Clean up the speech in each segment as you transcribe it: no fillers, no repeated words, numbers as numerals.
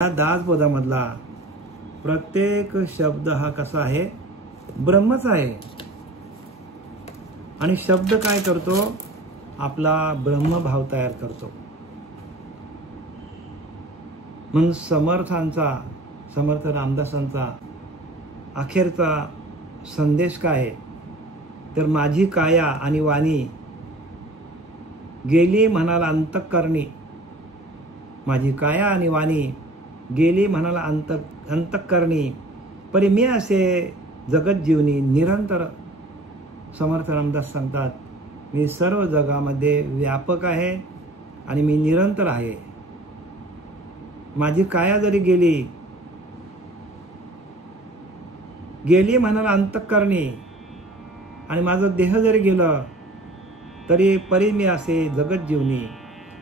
या दासबोधामधला प्रत्येक शब्द हा कसा आहे, ब्रह्मच आहे. आणि शब्द काय करतो, आपला ब्रह्मभाव तयार करतो. म्हणून समर्थ रामदासांचा अखेरचा संदेश काय आहे, तर माझी काया आणि वाणी गेली म्हणाला अंतःकरणी. माझी काया आणि वाणी गेली म्हणाला अंतःकरणी, परी मी असे जगत जीवनी निरंतर. समर्थ रामदास सांगतात, मी सर्व जगामध्ये व्यापक आहे आणि मी निरंतर आहे. माझी काया जरी गेली म्हणाला अंतःकरणी, आणि माझं देह जरी गेलं तरी परी मी असे जगत जीवनी.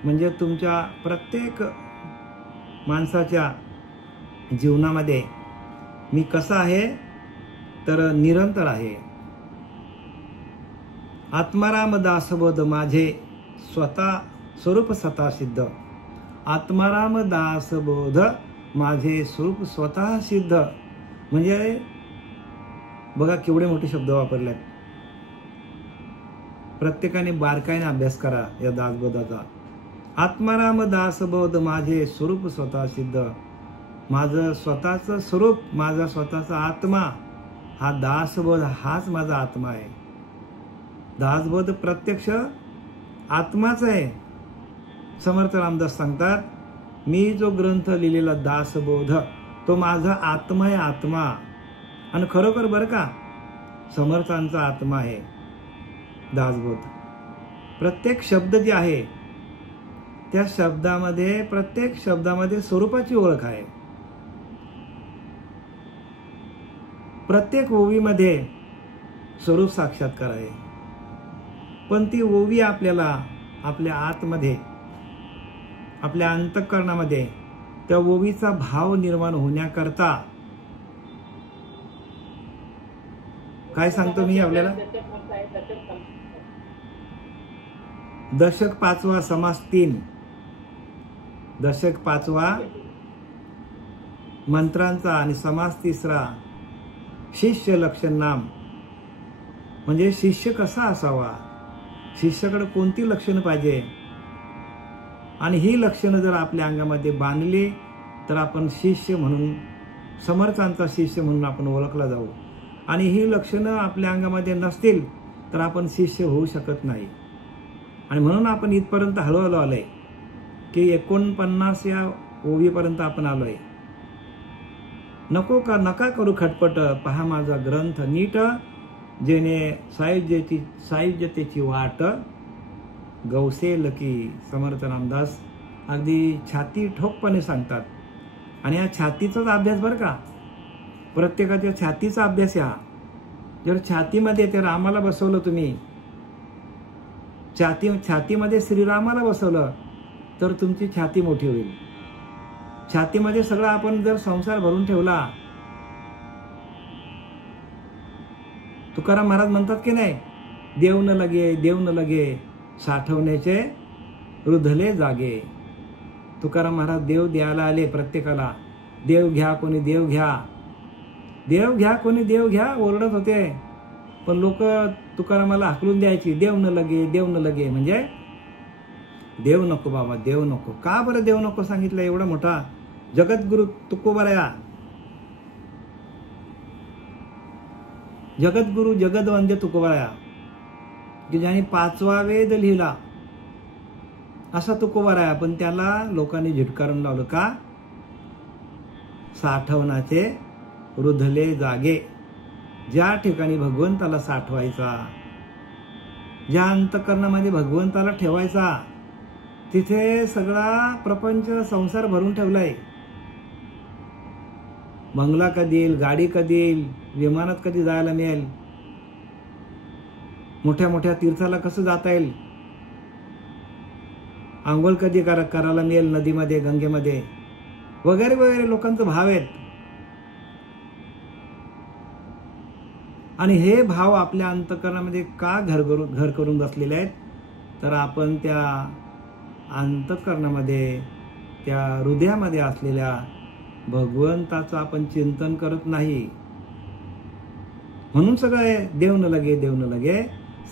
म्हणजे तुमच्या प्रत्येक माणसाच्या जीवनामध्ये मी कसा आहे, तर निरंतर आहे. आत्माराम दासबोध माझे स्वतः स्वरूप स्वतः सिद्ध. आत्माराम दासबोध माझे स्वरूप स्वतः सिद्ध. म्हणजे बघा केवढे मोठे शब्द वापरलेत. प्रत्येकाने बारकाईने अभ्यास करा या दासबोधाचा. आत्माराम दासबोध माझे स्वरूप स्वतः सिद्ध. माझं स्वतःचं स्वरूप, माझा स्वतःचा आत्मा, हा दासबोध हाच माझा आत्मा आहे. दासबोध प्रत्यक्ष आत्माच आहे. समर्थ रामदास सांगतात, मी जो ग्रंथ लिहिलेला दासबोध तो माझा आत्मा आहे. आत्मा आणि खरोखर बरं का, समर्थांचा आत्मा आहे दासबोध. प्रत्येक शब्द जे आहे त्या शब्दामध्ये, प्रत्येक शब्दामध्ये स्वरूपाची ओळख आहे. प्रत्येक ओवीमध्ये स्वरूप साक्षात्कार आहे. पण ती ओवी आपल्याला आपल्या आतमध्ये, आपल्या अंतःकरणामध्ये त्या ओवीचा भाव निर्माण होण्याकरता काय सांगतो मी आपल्याला, दशक 5वा समास 3, दशक 5वा मंत्रांचा आणि समास 3रा शिष्य लक्षण नाम. म्हणजे शिष्य कसा असावा, शिष्याकडे कोणती लक्षणं पाहिजे, आणि ही लक्षणं जर आपल्या अंगामध्ये बांधली तर आपण शिष्य म्हणून, समर्थांचा शिष्य म्हणून आपण ओळखला जाऊ. आणि ही लक्षणं आपल्या अंगामध्ये नसतील तर आपण शिष्य होऊ शकत नाही. आणि म्हणून आपण इथपर्यंत हळूहळू आलोय की 49 या ओवीपर्यंत आपण आलोय. नका करू खटपट, पहा माझा ग्रंथ नीट, जेणे सायुज्यतेची वाट गवसेल की. समर्थ रामदास अगदी छाती ठोकपणे सांगतात. आणि या छातीचाच अभ्यास बरं का, प्रत्येकाच्या छातीचा अभ्यास. या जर छातीमध्ये ते रामाला बसवलं, तुम्ही छातीमध्ये श्रीरामाला बसवलं तर तुमची छाती मोठी होईल. छातीमध्ये सगळं आपण जर संसार भरून ठेवला, तुकाराम महाराज म्हणतात की नाही, देव न लगे साठवण्याचे रुधले जागे. तुकाराम महाराज देव द्यायला आले प्रत्येकाला. देव घ्या कोणी देव घ्या, देव घ्या कोणी देव घ्या ओरडत होते. पण लोक तुकारामाला हाकलून द्यायची, देव न लगे. म्हणजे देव नको बाबा, देव नको. का बरं देव नको सांगितलं? एवढा मोठा जगद्गुरु तुकोबराया, जगद्गुरु जगदवंद्य तुकोबराया, की ज्याने 5वा वेद लिहिला असा तुकोबराया. पण त्याला लोकांनी झिटकारून लावलं. का? साठवण्याचे रुधले जागे. ज्या ठिकाणी भगवंताला साठवायचा, ज्या अंतःकरणामध्ये भगवंताला ठेवायचा, तिथे सगळा प्रपंच संसार भरून ठेवलाय. बंगला कधी येईल, गाडी कधी येईल, विमानात कधी जायला मिळेल, मोठ्या मोठ्या तीर्थाला कसं जाता येईल, आंघोळ कधी करायला मिळेल नदीमध्ये, गंगेमध्ये, वगैरे वगैरे लोकांचा भाव आहेत. आणि हे भाव आपल्या अंतःकरणामध्ये का घर करून बसलेले आहेत, तर आपण त्या अंतःकरणामध्ये, त्या हृदयामध्ये असलेल्या भगवंताचं आपण चिंतन करत नाही. म्हणून सगळं आहे, देव न लगे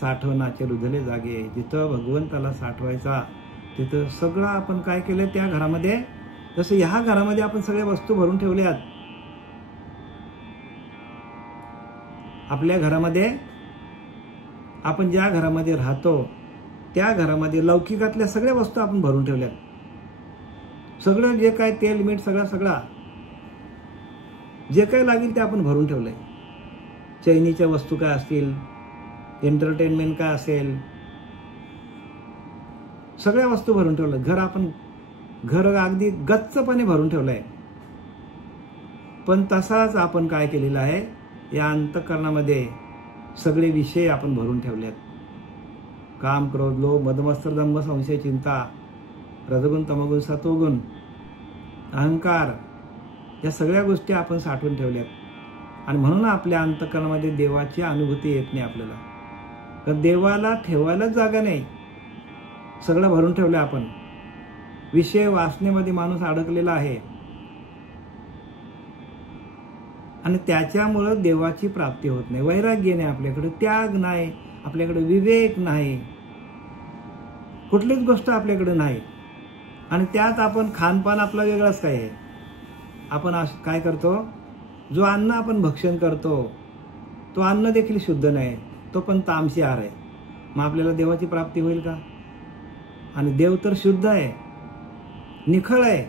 साठवणाचे रुधले जागे. जिथं भगवंताला साठवायचा तिथं सगळं आपण काय केलं त्या घरामध्ये. जसं ह्या घरामध्ये आपण सगळ्या वस्तू भरून ठेवल्यात. आपल्या घरामध्ये आपण ज्या घरामध्ये राहतो त्या घरामध्ये लौकिकातल्या सगळ्या वस्तू आपण भरून ठेवल्यात. सगळं जे काय तेल मीठ सगळा जे काय लागेल ते आपण भरून ठेवलंय. चैनीच्या वस्तू काय असतील, एंटरटेनमेंट काय असेल, सगळ्या वस्तू भरून ठेवल्या. घर अगदी गच्चपणे भरून ठेवलंय. पण तसाच आपण काय केलेलं आहे, या अंतःकरणामध्ये सगळे विषय आपण भरून ठेवलेत. काम, क्रोध, लोभ, मदमत्सर, दंभ, संशय, चिंता, रजगुण, तमगुण, सत्वगुण, अहंकार, या सगळ्या गोष्टी आपण साठवून ठेवल्यात. आणि म्हणून आपल्या अंतःकरणामध्ये देवाची अनुभूती येत नाही आपल्याला. तर देवाला ठेवायलाच जागा नाही, सगळं भरून ठेवलं आपण. विषय वासनेमध्ये माणूस अडकलेला आहे आणि त्याच्यामुळं देवाची प्राप्ती होत नाही. वैराग्य नाही आपल्याकडे, त्याग नाही आपल्याकडे, विवेक नाही, कुठलीच गोष्ट आपल्याकडे नाही. आणि त्यात आपण खानपान आपला वेगळाच काय आहे. आपण काय करतो, जो अन्न आपण भक्षण करतो तो अन्न देखील शुद्ध नाही, तो पण तामसी आहार आहे. मग आपल्याला देवाची प्राप्ती होईल का? आणि देव तर शुद्ध आहे, निखळ आहे.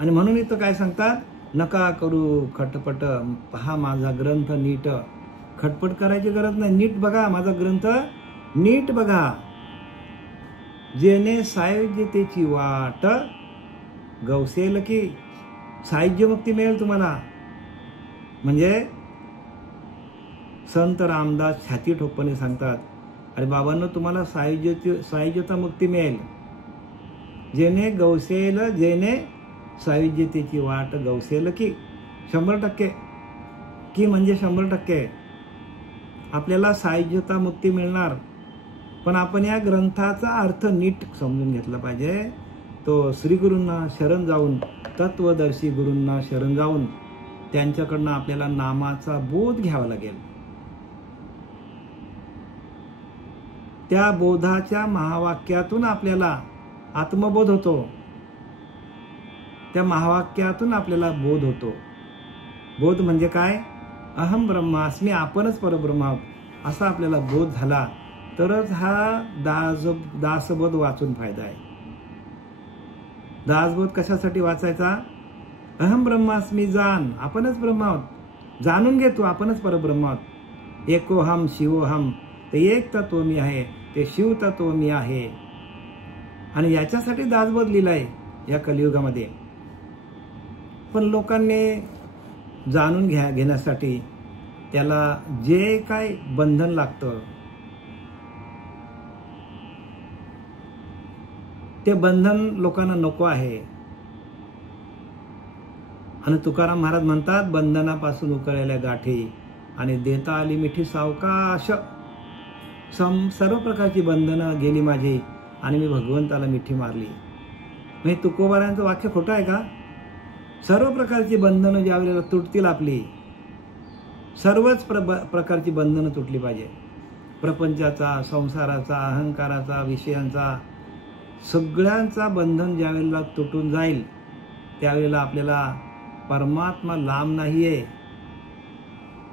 आणि म्हणून इथं काय सांगतात, नका करू खटपट, पहा माझा ग्रंथ नीट. खटपट करायची गरज नाही, नीट बघा माझा ग्रंथ, नीट बघा. जेणे सायुज्यतेची वाट गवसेल की, सायुज्य मुक्ती मिळेल तुम्हाला. म्हणजे संत रामदास छाती ठोकपणे सांगतात, अरे बाबांनो तुम्हाला सायुज्यता मुक्ती मिळेल. जेणे गवसेल, जेणे सायुज्यतेची वाट गवसेल की. 100% की म्हणजे 100% आपल्याला सायुज्यता मुक्ती मिळणार. पण आपण या ग्रंथाचा अर्थ नीट समजून घेतला पाहिजे. तो श्रीगुरूंना शरण जाऊन, तत्वदर्शी गुरूंना शरण जाऊन त्यांच्याकडनं आपल्याला नामाचा बोध घ्यावा लागेल. त्या बोधाच्या महावाक्यातून आपल्याला आत्मबोध होतो, त्या महावाक्यातून आपल्याला बोध होतो. बोध म्हणजे काय, अहम ब्रह्मास्मी, आपणच परब्रह्म आहोत, असा आपल्याला बोध झाला तरच हा दासबोध वाचून फायदा आहे. दासबोध कशासाठी वाचायचा, अहम ब्रह्मास्मी जाण, आपणच ब्रह्म आहोत, जाणून घेतो आपणच परब्रह्म आहोत. एकोहम शिवोहम, ते एक तत्व मी आहे, ते शिव तत्व मी आहे. आणि याच्यासाठी दासबोध लिहिलाय या कलियुगामध्ये. पण लोकांनी जाणून घेण्यासाठी त्याला जे काय बंधन लागतं ते बंधन लोकांना नको आहे. आणि तुकाराम महाराज म्हणतात, बंधनापासून उकळलेल्या गाठी आणि देता आली मिठी सावकाश. सर्व प्रकारची बंधनं गेली माझी आणि मी भगवंताला मिठी मारली. म्हणजे तुकोबारायांचं वाक्य खोटं आहे का? सर्व प्रकारची बंधनं ज्या वेळेला तुटतील आपली, सर्वच प्रकारची बंधनं तुटली पाहिजे. प्रपंचाचा, संसाराचा, अहंकाराचा, विषयांचा, सगळ्यांचा बंधन ज्या वेळेला तुटून जाईल त्यावेळेला आपल्याला परमात्मा लांब नाहीये.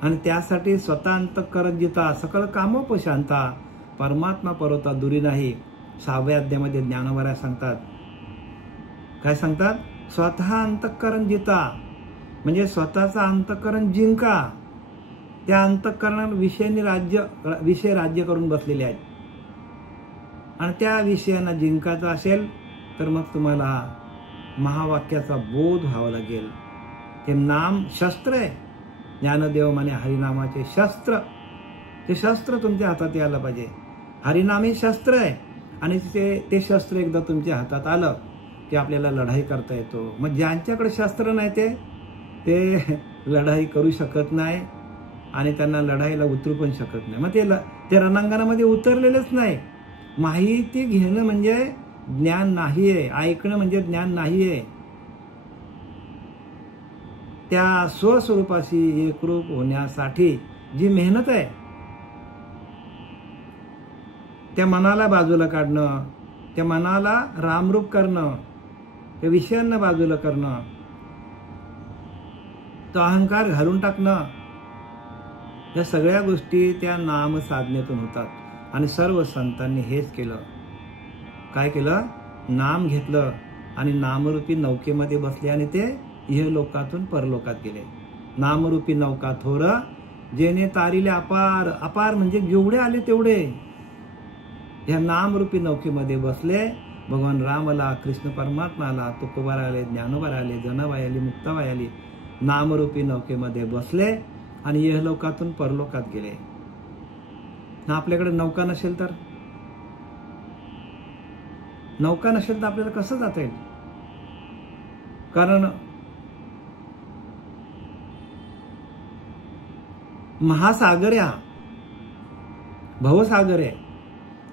आणि त्यासाठी स्वतः अंतःकरण जिता सकळ कामोपशांता, परमात्मा परवता दुरी नाही. 6व्या अध्यायामध्ये ज्ञानोबा सांगतात, काय सांगतात, स्वतः अंतःकरण जिता म्हणजे स्वतःचा अंतःकरण जिंका. त्या अंतःकरणात विषय राज्य करून बसलेले आहेत. आणि त्या विषयांना जिंकायचा असेल तर मग तुम्हाला महावाक्याचा बोध व्हावा लागेल. ते नाम शस्त्र आहे. ज्ञानदेव म्हणे हरिनामाचे शस्त्र, ते शस्त्र तुमच्या हातात यायला पाहिजे. हरिनाम हे शस्त्र आहे आणि ते शस्त्र एकदा तुमच्या हातात आलं की आपल्याला लढाई करता येतो. मग ज्यांच्याकडे शस्त्र नाही ते लढाई करू शकत नाही आणि त्यांना लढाईला उतरू पण शकत नाही. मग ते रणांगणामध्ये उतरलेलेच नाही. माहिती घेणं म्हणजे ज्ञान नाहीये, ऐकणं म्हणजे ज्ञान नाहीये. त्या स्वस्वरूपाशी एकरूप होण्यासाठी जी मेहनत आहे, त्या मनाला बाजूला काढणं, त्या मनाला रामरूप करणं, त्या विषयांना बाजूला करणं, तो अहंकार घालून टाकणं, या सगळ्या गोष्टी त्या नाम साधनेतून होतात. आणि सर्व संतांनी हेच केलं. काय केलं? नाम घेतलं आणि नामरूपी नौकेमध्ये बसले आणि ते इहलोकातून परलोकात गेले. नामरूपी नौका थोर जेणे तारिले अपार. अपार म्हणजे जेवढे आले तेवढे या नामरूपी नौकेमध्ये बसले. भगवान राम आला, कृष्ण परमात्मा आला, तुकोबार आले, ज्ञानोबार आले, जनाबाई आली, मुक्ताबाई आली. नामरूपी नौकेमध्ये बसले आणि इहलोकातून परलोकात गेले. आपल्याकडे नौका नसेल तर आपल्याला कसं जाता येईल? कारण महासागर या भवसागर आहे.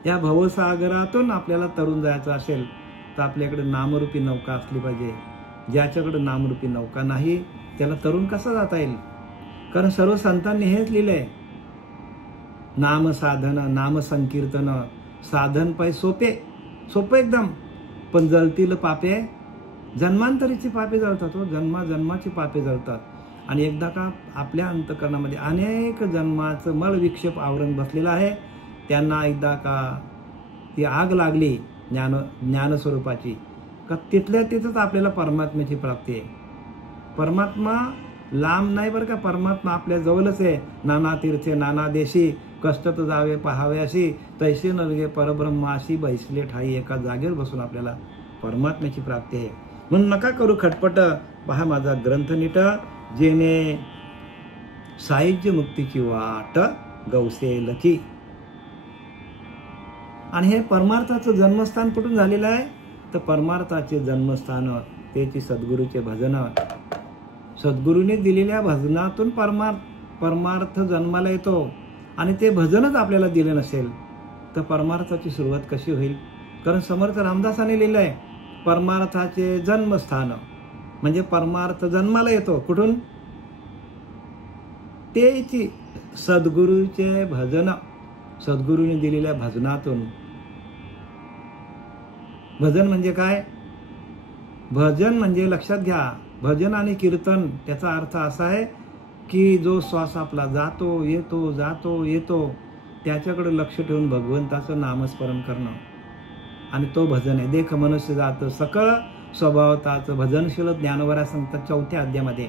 या भवसागरातून आपल्याला तरुण जायचं असेल तर आपल्याकडे नामरूपी नौका असली पाहिजे. ज्याच्याकडे नामरूपी नौका नाही त्याला तरुण कसं जाता येईल? कारण सर्व संतांनी हेच लिहिलंय, नाम साधन, नाम संकीर्तन, साधन पाय सोपे एकदम, पण जळतील पापे, जन्मांतरीची पापे जळतात. जन्माची पापे जळतात. आणि एकदा का आपल्या अंतःकरणामध्ये अनेक जन्माचं मल विक्षेप आवरण बसलेलं आहे, त्यांना एकदा का ती आग लागली ज्ञानस्वरूपाची, का तिथल्या तिथंच आपल्याला परमात्म्याची प्राप्ती आहे. परमात्मा लांब नाही बरं का, परमात्मा आपल्या जवळच आहे. नाना तीर्थे नाना देशी, कष्ट तर जावे पहावे अशी, तैसे नलगे परब्रह्माशी, बैसले ठाई एका जागेवर बसून आपल्याला परमात्म्याची प्राप्ती आहे. म्हणून नका करू खटपट, पहा माझा ग्रंथ नीट, जेणे साहित्य मुक्तीची वाट गवसेल की. आणि हे परमार्थाचं जन्मस्थान कुठून झालेलं आहे? तर परमार्थाचे जन्मस्थान त्याची सद्गुरूचे भजन. सद्गुरूने दिलेल्या भजनातून परमार्थ जन्माला येतो. आणि ते भजनच आपल्याला दिले नसेल तर परमार्थाची सुरुवात कशी होईल? कारण समर्थ रामदासाने लिहिलंय, परमार्थाचे जन्मस्थान म्हणजे परमार्थ जन्माला येतो कुठून? तेची सद्गुरूचे भजन, सद्गुरूने दिलेल्या भजनातून. भजन म्हणजे काय? भजन म्हणजे लक्षात घ्या, भजन आणि कीर्तन त्याचा अर्थ असा आहे की जो श्वास आपला जातो येतो त्याच्याकडे लक्ष ठेवून भगवंताचं नामस्मरण करणं, आणि तो भजन आहे. देख मनुष्य जात सकळ स्वभावताचं भजनशील ज्ञानोबा सांगतात 4थ्या अध्यायामध्ये.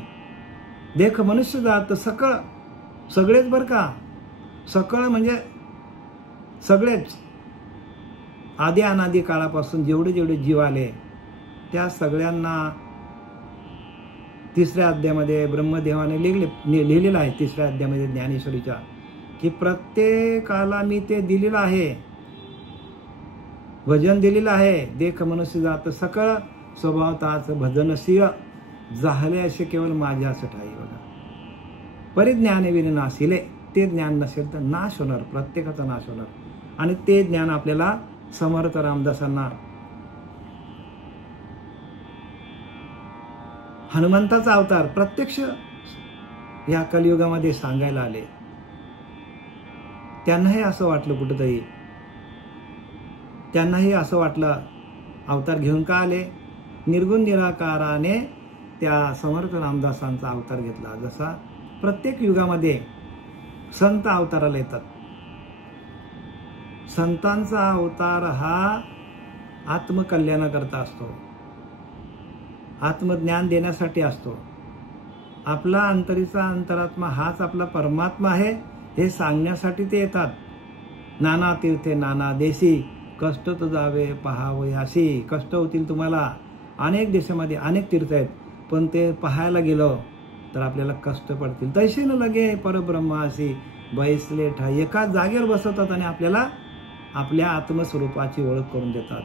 देख मनुष्य जात सकळ, सगळेच बरं का, सकळ म्हणजे सगळेच, आदी अनादी काळापासून जेवढे जीव आले त्या सगळ्यांना 3ऱ्या अध्यायामध्ये ब्रह्मदेवाने लिहिलेलं आहे. 3ऱ्या अध्यायामध्ये ज्ञानेश्वरीच्या, की प्रत्येकाला मी ते दिलेलं आहे, भजन दिलेलं आहे. देख मनुष्य जात सकळ स्वभावताचं भजनशील झाले असे केवळ माझ्याच ठाई. बघा, परिज्ञाने विनाशिले, ते ज्ञान नसेल तर नाश होणार, प्रत्येकाचा नाश होणार. आणि ते ज्ञान आपल्याला समर्थ रामदासांना, हनुमंताचा अवतार प्रत्यक्ष या कलियुगामध्ये सांगायला आले. त्यांनाही असं वाटलं कुठंतरी, त्यांनाही असं वाटलं अवतार घेऊन का आले? निर्गुण निराकाराने त्या समर्थ रामदासांचा अवतार घेतला. जसा प्रत्येक युगामध्ये संत अवताराला येतात. संतांचा अवतार हा आत्मकल्याणाकरता असतो, आत्मज्ञान देण्यासाठी असतो. आपला अंतरीचा अंतरात्मा हाच आपला परमात्मा आहे हे सांगण्यासाठी ते येतात. नाना तीर्थे नाना देशी, कष्ट तर जावे पहावे अशी. कष्ट होतील तुम्हाला, अनेक देशामध्ये अनेक तीर्थ आहेत, पण ते पाहायला गेलो तर आपल्याला कष्ट पडतील. तैसे न लगे परब्रह्माशी, बैसले ठाई, एकाच जागेवर बसवतात आणि आपल्याला आपल्या आत्मस्वरूपाची ओळख करून देतात.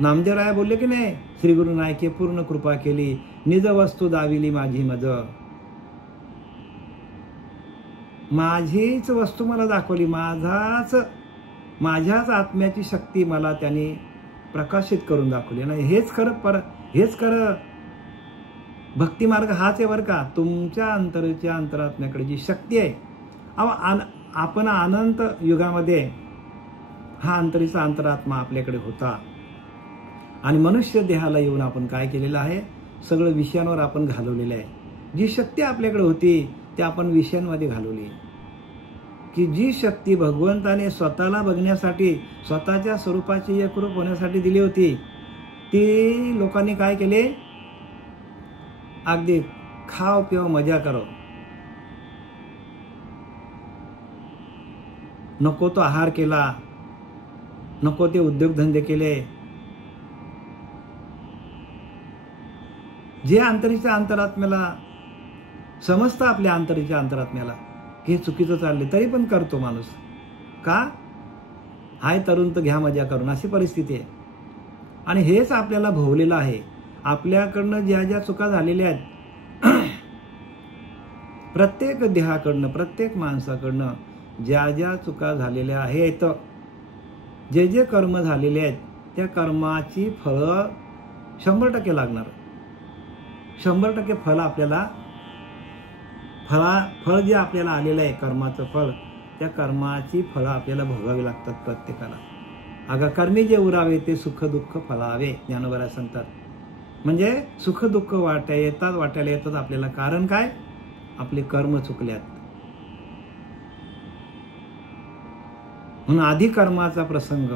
नामदेवराय बोलले की नाही, श्री गुरु नायके पूर्ण कृपा केली, निज वस्तू दाविली माझी मज. माझीच वस्तू मला दाखवली, माझ्याच आत्म्याची शक्ती मला त्यांनी प्रकाशित करून दाखवली. आणि हेच खरं भक्ती मार्ग हाच आहे बरं का. तुमच्या अंतरात्म्याकडे जी शक्ती आहे, आपण अनंत युगामध्ये हा अंतरात्मा आपल्याकडे होता आणि मनुष्य देहाला येऊन आपण काय केलेलं आहे, सगळं विषयांवर आपण घालवलेलं आहे. जी शक्ती आपल्याकडे होती ती आपण विषयांमध्ये घालवली. की जी शक्ती भगवंताने स्वतःला बघण्यासाठी, स्वतःच्या स्वरूपाची एकरूप होण्यासाठी दिली होती, ती लोकांनी काय केले, अगदी खाव पिव मजा करो, नको तो आहार केला, नको ते उद्योगधंदे केले. जे अंतरात्म्याला समजतं, आपल्या अंतरात्म्याला की हे चुकीचं चालले, तरी पण करतो माणूस. का? हाय तरुण तर घ्या मजा करून, अशी परिस्थिती आहे. आणि हेच आपल्याला भोवलेलं आहे. आपल्याकडनं ज्या ज्या चुका झालेल्या आहेत, प्रत्येक देहाकडनं, प्रत्येक माणसाकडनं ज्या ज्या चुका झालेल्या आहेत, जे जे कर्म झालेले आहेत, त्या कर्माची फळं 100% लागणार. 100% फळ आपल्याला, फळ जे आपल्याला आलेलं आहे, कर्माचं फळ, त्या कर्माची फळं आपल्याला भोगावी लागतात प्रत्येकाला. अगं कर्मी जे उरावे ते सुख दुःख फळावे, ज्ञानोबा सांगतात. म्हणजे सुख दुःख वाटायला येतात आपल्याला. कारण काय? आपले कर्म चुकल्यात. म्हणून आधी कर्माचा प्रसंग,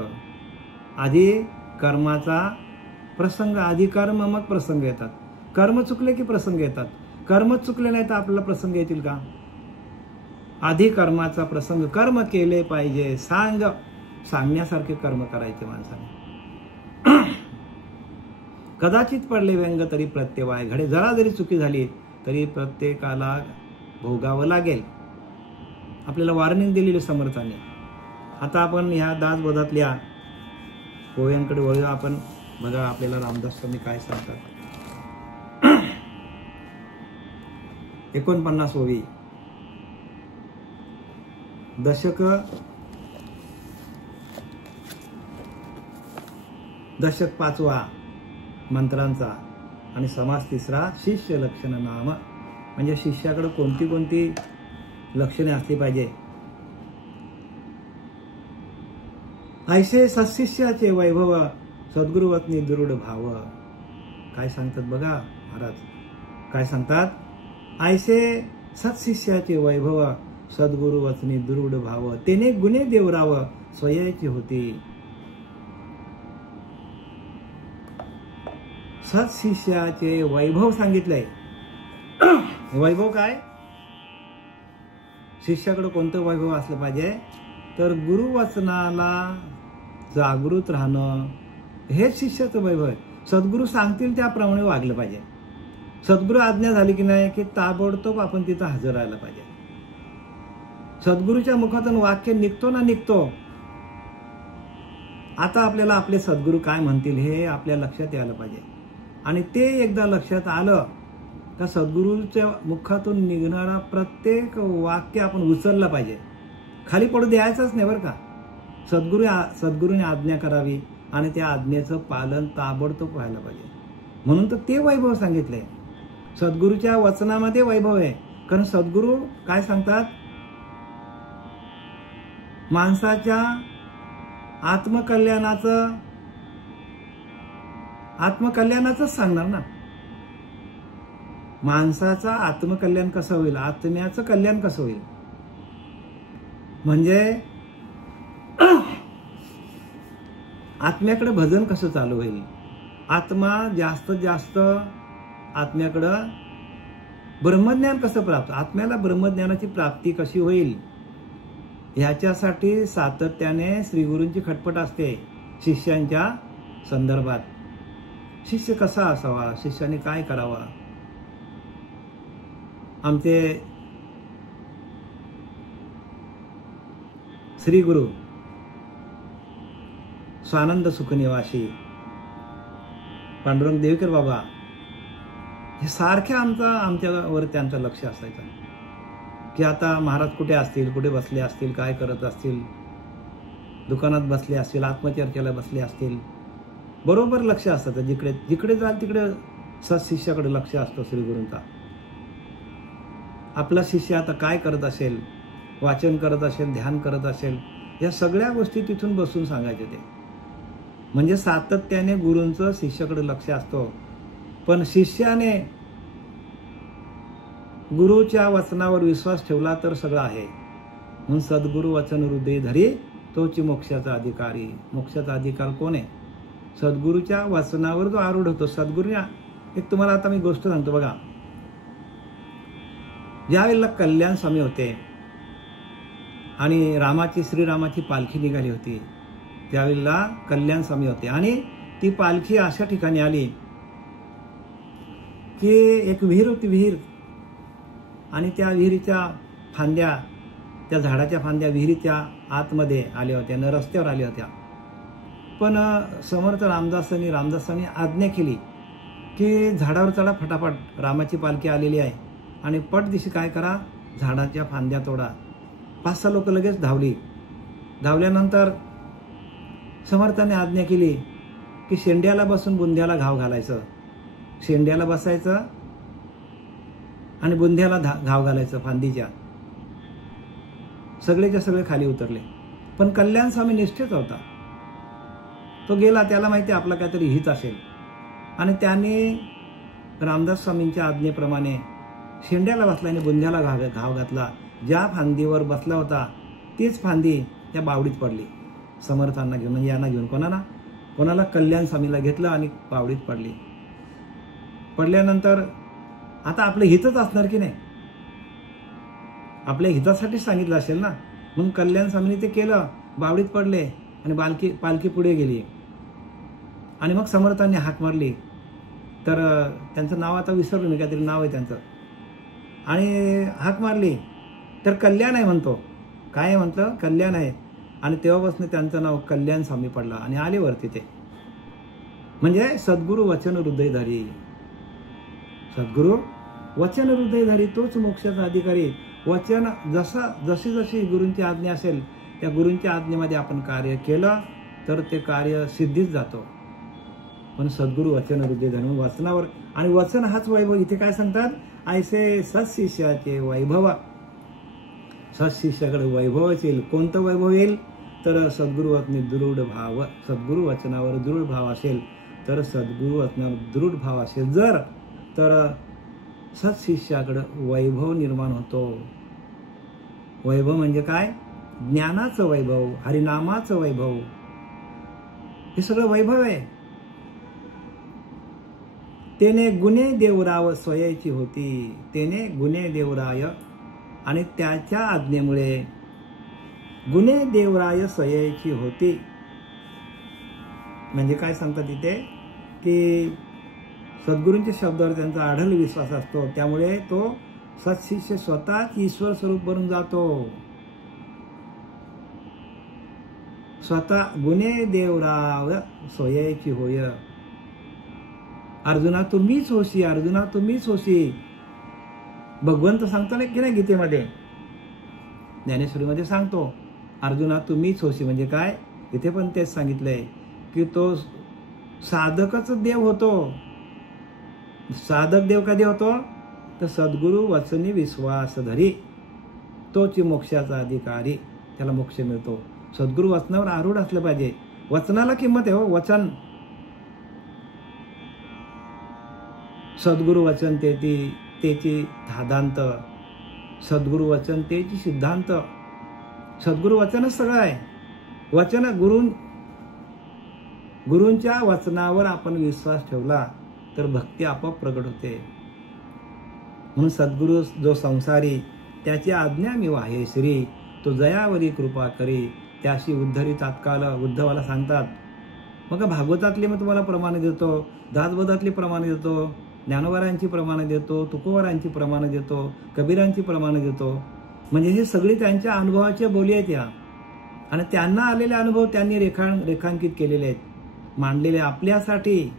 आधी कर्म मग प्रसंग येतात. कर्म चुकले की प्रसंग येतात. कर्म चुकले नाही तर आपल्याला प्रसंग येतील का? आधी कर्माचा प्रसंग. कर्म केले पाहिजे, सांगण्यासारखे कर्म करायचे माणसाने. कदाचित पडले व्यंग तरी प्रत्यवाय घडे. जरा जरी चुकी झाली तरी प्रत्येकाला भोगावं लागेल. आपल्याला वॉर्निंग दिलेली समर्थाने. आता आपण ह्या दासबोधातल्या पोयांकडे वळूया आपण. बघा आपल्याला रामदास स्वामी काय सांगतात. 49 ओवी. दशक 5वा मंत्रांचा आणि समास 3रा शिष्य लक्षण नाम. म्हणजे शिष्याकडे कोणती कोणती लक्षणे असली पाहिजे. ऐसे सत्शिष्याचे वैभव सद्गुरुवत्नी दृढ भाव. काय सांगतात बघा महाराज, काय सांगतात. ऐसे सत्शिष्याचे वैभव सद्गुरुवचनी दृढ भाव, तेने गुणे देवराव स्वयाची होती. सत्शिष्याचे वैभव सांगितलंय. वैभव काय? शिष्याकडे कोणतं वैभव असलं पाहिजे तर गुरुवचनाला जागृत राहणं, हेच शिष्याचं वैभव आहे. सद्गुरू सांगतील त्याप्रमाणे वागलं पाहिजे. सद्गुरू आज्ञा झाली की नाही की ताबडतोब आपण तिथं हजर राहायला पाहिजे. सद्गुरूच्या मुखातून वाक्य निघतो ना निघतो. आता आपल्याला आपले सद्गुरू काय म्हणतील हे आपल्या लक्षात यायला पाहिजे. आणि ते एकदा लक्षात आलं का सद्गुरूच्या मुखातून निघणारा प्रत्येक वाक्य आपण उचललं पाहिजे. खाली पडू द्यायचंच नाही बरं का. सद्गुरूने आज्ञा करावी आणि त्या आज्ञेचं पालन ताबडतोब व्हायला पाहिजे. म्हणून तर ते वैभव सांगितलंय. सद्गुरूच्या वचनामध्ये वैभव आहे. कारण सद्गुरू काय सांगतात, माणसाच्या आत्मकल्याणाचं सांगणार ना. माणसाचं आत्मकल्याण कसं होईल, आत्म्याचं कल्याण कसं होईल. म्हणजे आत्म्याकडे भजन कसं चालू होईल. आत्मा जास्तीत जास्त आत्म्याकडं ब्रह्मज्ञान कसं प्राप्त, आत्म्याला ब्रह्मज्ञानाची प्राप्ती कशी होईल, ह्याच्यासाठी सातत्याने श्रीगुरूंची खटपट असते शिष्यांच्या संदर्भात. शिष्य कसा असावा, शिष्याने काय करावा. आमचे श्रीगुरु स्वानंद सुखनिवासी पांडुरंग देवकर बाबा हे सारखे आमच्यावर त्यांचं लक्ष असायचं की आता महाराज कुठे असतील, कुठे बसले असतील, काय करत असतील, दुकानात बसले असतील, आत्मचर्चेला बसले असतील. बरोबर लक्ष असतं. जिकडे जिकडे जाल तिकडे सत्शिष्याकडे लक्ष असतं श्रीगुरूंचा. आपला शिष्य आता काय करत असेल, वाचन करत असेल, ध्यान करत असेल, या सगळ्या गोष्टी तिथून बसून सांगायचे ते. म्हणजे सातत्याने गुरूंचं शिष्याकडे लक्ष असतं. पण शिष्याने गुरुच्या वचनावर विश्वास ठेवला तर सगळं आहे. म्हणून सद्गुरु वचन हृदय धरी तोच मोक्षाचा अधिकारी. मोक्षाचा अधिकार कोण आहे? सद्गुरूच्या वचनावर जो आरूढ होतो. सद्गुरूने एक तुम्हाला आता मी गोष्ट सांगतो बघा. ज्यावेळेला कल्याण स्वामी होते आणि श्रीरामाची पालखी निघाली होती, त्यावेळेला कल्याण स्वामी होते आणि ती पालखी अशा ठिकाणी आली की एक विहीर होती, विहीर, आणि त्या विहिरीच्या फांद्या, त्या झाडाच्या फांद्या विहिरीच्या आतमध्ये आल्या होत्या, न रस्त्यावर आल्या होत्या. पण समर्थ रामदासांनी आज्ञा केली की झाडावर चढा फटाफट, रामाची पालखी आलेली आहे, आणि पटदिशी काय करा, झाडाच्या फांद्या तोडा. 5-6 लोक लगेच धावली. धावल्यानंतर समर्थाने आज्ञा केली की शेंड्याला बसून बुंध्याला घाव घालायचं. शेंड्याला बसायचं आणि बुंध्याला घाव घालायचं फांदीच्या. सगळेच्या सगळे खाली उतरले. पण कल्याण स्वामी निष्ठेच होता. तो गेला, त्याला माहिती आपला काहीतरी हित असेल, आणि त्याने रामदास स्वामींच्या आज्ञेप्रमाणे शेंड्याला बसला आणि बुंध्याला घाव घातला. ज्या फांदीवर बसला होता तीच फांदी त्या बावडीत पडली. समर्थांना घेऊन, म्हणजे यांना घेऊन, कोणाला कल्याण स्वामीला घेतलं आणि बावडीत पडली. पडल्यानंतर आता आपलं हितच असणार की नाही, आपल्या हितासाठीच सांगितलं असेल ना. म्हणून कल्याण स्वामीने ते केलं, बावडीत पडले आणि पालखी पुढे गेली. आणि मग समर्थांनी हाक मारली. तर त्यांचं नाव आता विसरलो मी, काहीतरी नाव आहे त्यांचं. आणि हाक मारली तर कल्याण आहे म्हणतो. काय म्हटलं? कल्याण आहे. आणि तेव्हापासून त्यांचं नाव कल्याण स्वामी पडला आणि आले वरती ते. म्हणजे सद्गुरु वचन हृदयधारी. सद्गुरु वचन हृदयधारी तोच मोक्षाचा अधिकारी. वचन जशी जशी गुरूंची आज्ञा असेल त्या गुरूंच्या आज्ञेमध्ये आपण कार्य केलं तर ते कार्य सिद्धीच जातो. पण सद्गुरु वचन हृदयधारी, वचनावर, आणि वचन हाच वैभव. इथे काय सांगतात? ऐसे सत्शिष्याचे वैभव. सत्शिष्याकडे वैभव येईल. कोणतं वैभव येईल? तर सद्गुरु वचने दृढ भाव. सद्गुरु वचनावर दृढ भाव असेल तर, सद्गुरु वचनावर दृढ भाव असेल जर, तर सत्शिष्याकडे वैभव निर्माण होतो. वैभव म्हणजे काय? ज्ञानाचं वैभव, हरिनामाचं वैभव, हे सगळं वैभव आहे. तेने गुणे देवराव स्वयाची होती. तेने गुणे देवराय, आणि त्याच्या आज्ञेमुळे गुणे देवराय स्वयाची होती. म्हणजे काय सांगतात तिथे की सद्गुरूंच्या शब्दावर त्यांचा आढळ विश्वास असतो. त्यामुळे तो सत्शिष्य स्वतःच ईश्वर स्वरूप बनून जातो. स्वतः गुणे देवराव स्वयाची होय. अर्जुना तुम्हीच होशी, अर्जुना तुम्हीच होशी. भगवंत सांगतो की नाही गीतेमध्ये, ज्ञानेश्वरीमध्ये सांगतो, अर्जुना तुम्हीच होशी. म्हणजे काय? इथे पण तेच सांगितलंय की तो साधकच देव होतो. साधक देव कधी होतो? तर सद्गुरु वचनी विश्वास धरी तोच मोक्षाचा अधिकारी. त्याला मोक्ष मिळतो. सद्गुरु वचनावर आरूढ असलं पाहिजे. वचनाला किंमत आहे हो. वचन, सद्गुरु वचन तेची धादांत, सद्गुरु वचन तेची सिद्धांत. सद्गुरु वचनच सगळं आहे. वचन गुरूंच्या वचनावर आपण विश्वास ठेवला तर भक्ती आपोआप प्रगट होते. म्हणून सद्गुरु जो संसारी, त्याची आज्ञा मी वाहे श्री, तो जयावरी कृपा करी, त्याशी उद्धरी तात्काळ. उद्धवाला सांगतात. मग भागवतातली मी तुम्हाला प्रमाणे देतो, दासबोधातली प्रमाणे देतो, ज्ञानोबारांची प्रमाणे देतो, तुकोबारांची प्रमाणे देतो, कबीरांची प्रमाणे देतो. म्हणजे हे सगळी त्यांच्या अनुभवाच्या बोली आहेत या, आणि त्यांना आलेले अनुभव त्यांनी रेखांकित केलेले आहेत, मांडलेले आपल्यासाठी.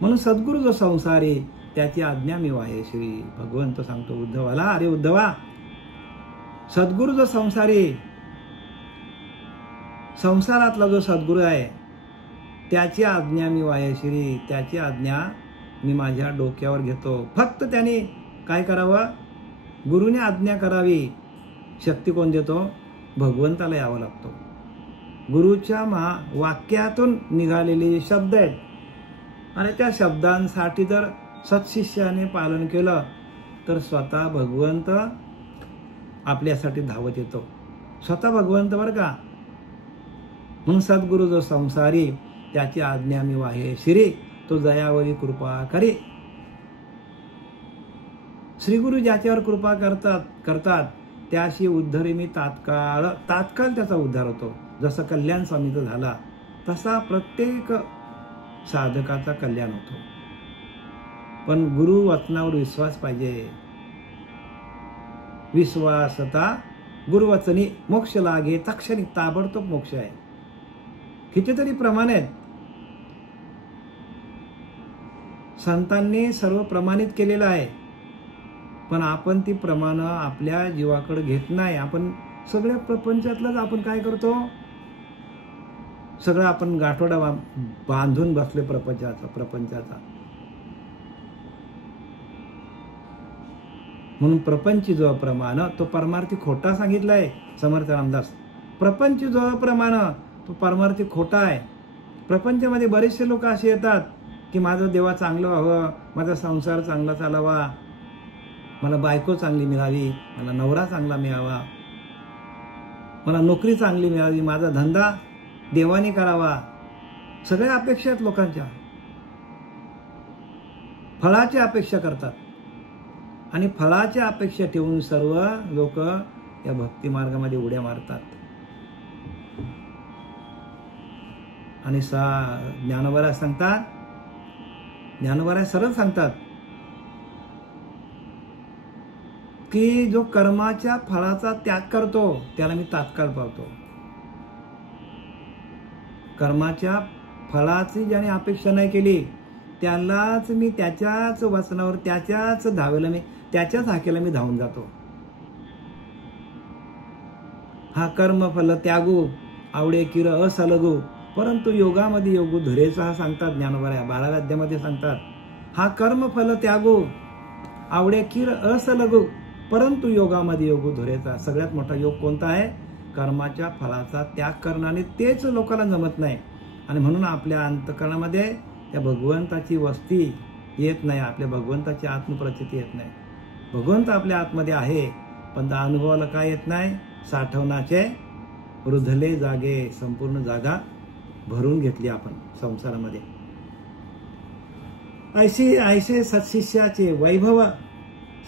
म्हणून सद्गुरु जो संसारी, त्याची आज्ञा मी वाहे श्री. भगवंत सांगतो उद्धवाला, अरे उद्धवा, सद्गुरु जो संसारी, संसारातला जो सद्गुरु आहे, त्याची आज्ञा मी वायशिरी, त्याची आज्ञा मी माझ्या डोक्यावर घेतो. फक्त त्याने काय करावं? गुरुने आज्ञा करावी. शक्ती कोण देतो? भगवंताला यावं लागतो. गुरुच्या वाक्यातून निघालेले जे शब्द आहेत आणि त्या शब्दांसाठी जर सत्शिष्याने पालन केलं तर स्वतः भगवंत आपल्यासाठी धावत येतो. स्वतः भगवंत बरं का. म्हणून सद्गुरु जो संसारी, त्याची आज्ञा मी वाहे शिरी, तो जयावरी कृपा करी. श्रीगुरु ज्याच्यावर कृपा करतात त्याशी उद्धरी मी तात्काळ त्याचा उद्धार होतो. जसं कल्याण स्वामीचा झाला तसा प्रत्येक साधकाचा कल्याण होतो. पण गुरु वचनावर विश्वास पाहिजे. विश्वासता गुरुवचनी मोक्ष लागे तक्षणी, ताबडतोब मोक्ष आहे. कितीतरी प्रमाण आहेत. संतांनी सर्व प्रमाणित केलेलं आहे, पण आपण ती प्रमाण आपल्या जीवाकडे घेत नाही. आपण सगळ्या प्रपंचातलंच आपण काय करतो? सगळं आपण गाठोडा बांधून बसले प्रपंचाचा. म्हणून प्रपंच जो प्रमाण तो परमार्थी खोटा सांगितलाय समर्थ रामदास. प्रपंच जो प्रमाण तो परमार्थी खोटा आहे. प्रपंचामध्ये बरेचसे लोक असे येतात की माझं देवा चांगलं व्हावं, माझा संसार चांगला चालावा, मला बायको चांगली मिळावी, मला नवरा चांगला मिळावा, मला नोकरी चांगली मिळावी, माझा धंदा देवाने करावा. सगळ्या अपेक्षा आहेत लोकांच्या. फळाची अपेक्षा करतात आणि फळाच्या अपेक्षा ठेवून सर्व लोक या भक्ती मार्गामध्ये उड्या मारतात. आणि ज्ञानोबा सांगतात, ज्ञानोबा सरळ सांगतात की जो कर्माच्या फळाचा त्याग करतो त्याला मी तात्काळ पावतो. कर्माच्या फळाची ज्याने अपेक्षा नाही केली त्यालाच मी त्याच्याच वचनावर, त्याच्याच धावेला मी, त्याच्याच हाकेला मी धावून जातो. हा कर्मफल त्यागू आवडे किर असलगू, परंतु योगामध्ये योगू धुरेचा हा सांगतात ज्ञानोबा. 12व्या अध्यायामध्ये सांगतात हा कर्मफल त्यागू आवडे किर असलगू, परंतु योगामध्ये योगू धुरेचा. सगळ्यात मोठा योग कोणता आहे? कर्माच्या फळाचा त्याग करणं. आणि तेच लोकांना जमत नाही. आणि म्हणून आपल्या अंतःकरणामध्ये त्या भगवंताची वस्ती येत नाही, आपल्या भगवंताची आत्मप्रचिती येत नाही. भगवंत आपल्या आतमध्ये आहे, पण त्या अनुभवाला काय येत नाही? साठवण्याचे रुधले जागे, संपूर्ण जागा भरून घेतली आपण संसारामध्ये. ऐसे सत्शिष्याचे वैभव,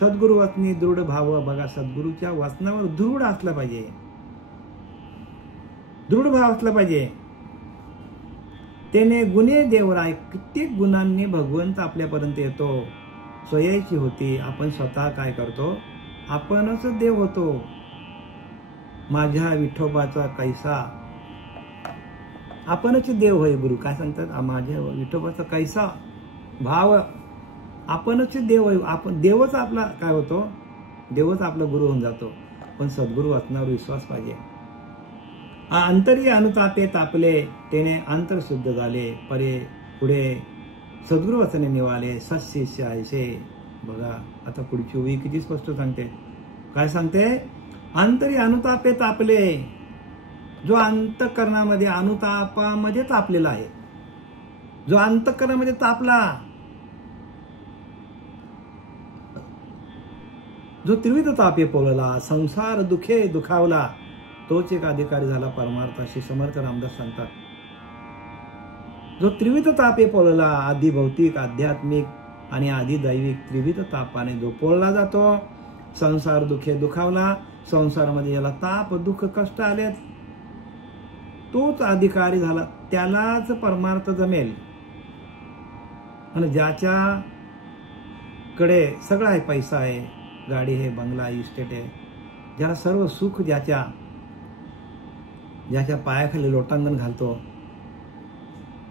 सद्गुरु वचनी दृढ भाव. बघा, सद्गुरूच्या वचनावर दृढ असलं पाहिजे, दृढ भाव असला पाहिजे. त्याने गुणे देवराय, कित्येक गुणांनी भगवंत आपल्यापर्यंत येतो. स्वयंची होती, आपण स्वतः काय करतो? आपणच देव होतो. माझ्या विठोबाचा कैसा, आपणच देव होय. गुरु काय सांगतात? माझ्या विठोबाचा कैसा भाव, आपणच देव होय. आपण देवच आपला काय होतो? देवच आपला गुरु होऊन जातो. पण सद्गुरु वचनावर विश्वास पाहिजे. अंतरी अनुतापे तापले, त्याने अंतर शुद्ध झाले. परे पुढे सद्गुरु वचने निवाले, सत्शिष्य ऐसे. बघा आता पुढची ओळी किती स्पष्ट सांगते. काय सांगते? अंतरी अनुतापे तापले. जो अंतःकरणामध्ये अनुतापामध्ये तापलेला आहे, जो अंतःकरणामध्ये तापला, जो त्रिविध तापे पोळला, संसार दुखे दुखावला, तोच एक अधिकारी झाला परमार्थाशी. समर्थ रामदास सांगतात. जो त्रिविध तापे पोळला, आधी भौतिक, आध्यात्मिक आणि आधी दैविक त्रिविध तापाने जो पोळला जातो, संसार दुखे दुखावला, संसारामध्ये याला ताप दुःख कष्ट आलेत, तोच अधिकारी झाला. त्यालाच परमार्थ जमेल. आणि ज्याच्याकडे सगळं आहे, पैसा आहे, गाडी आहे, बंगला, इस्टेट आहे, ज्याला सर्व सुख, ज्याच्या पायाखाली लोटांगण घालतो,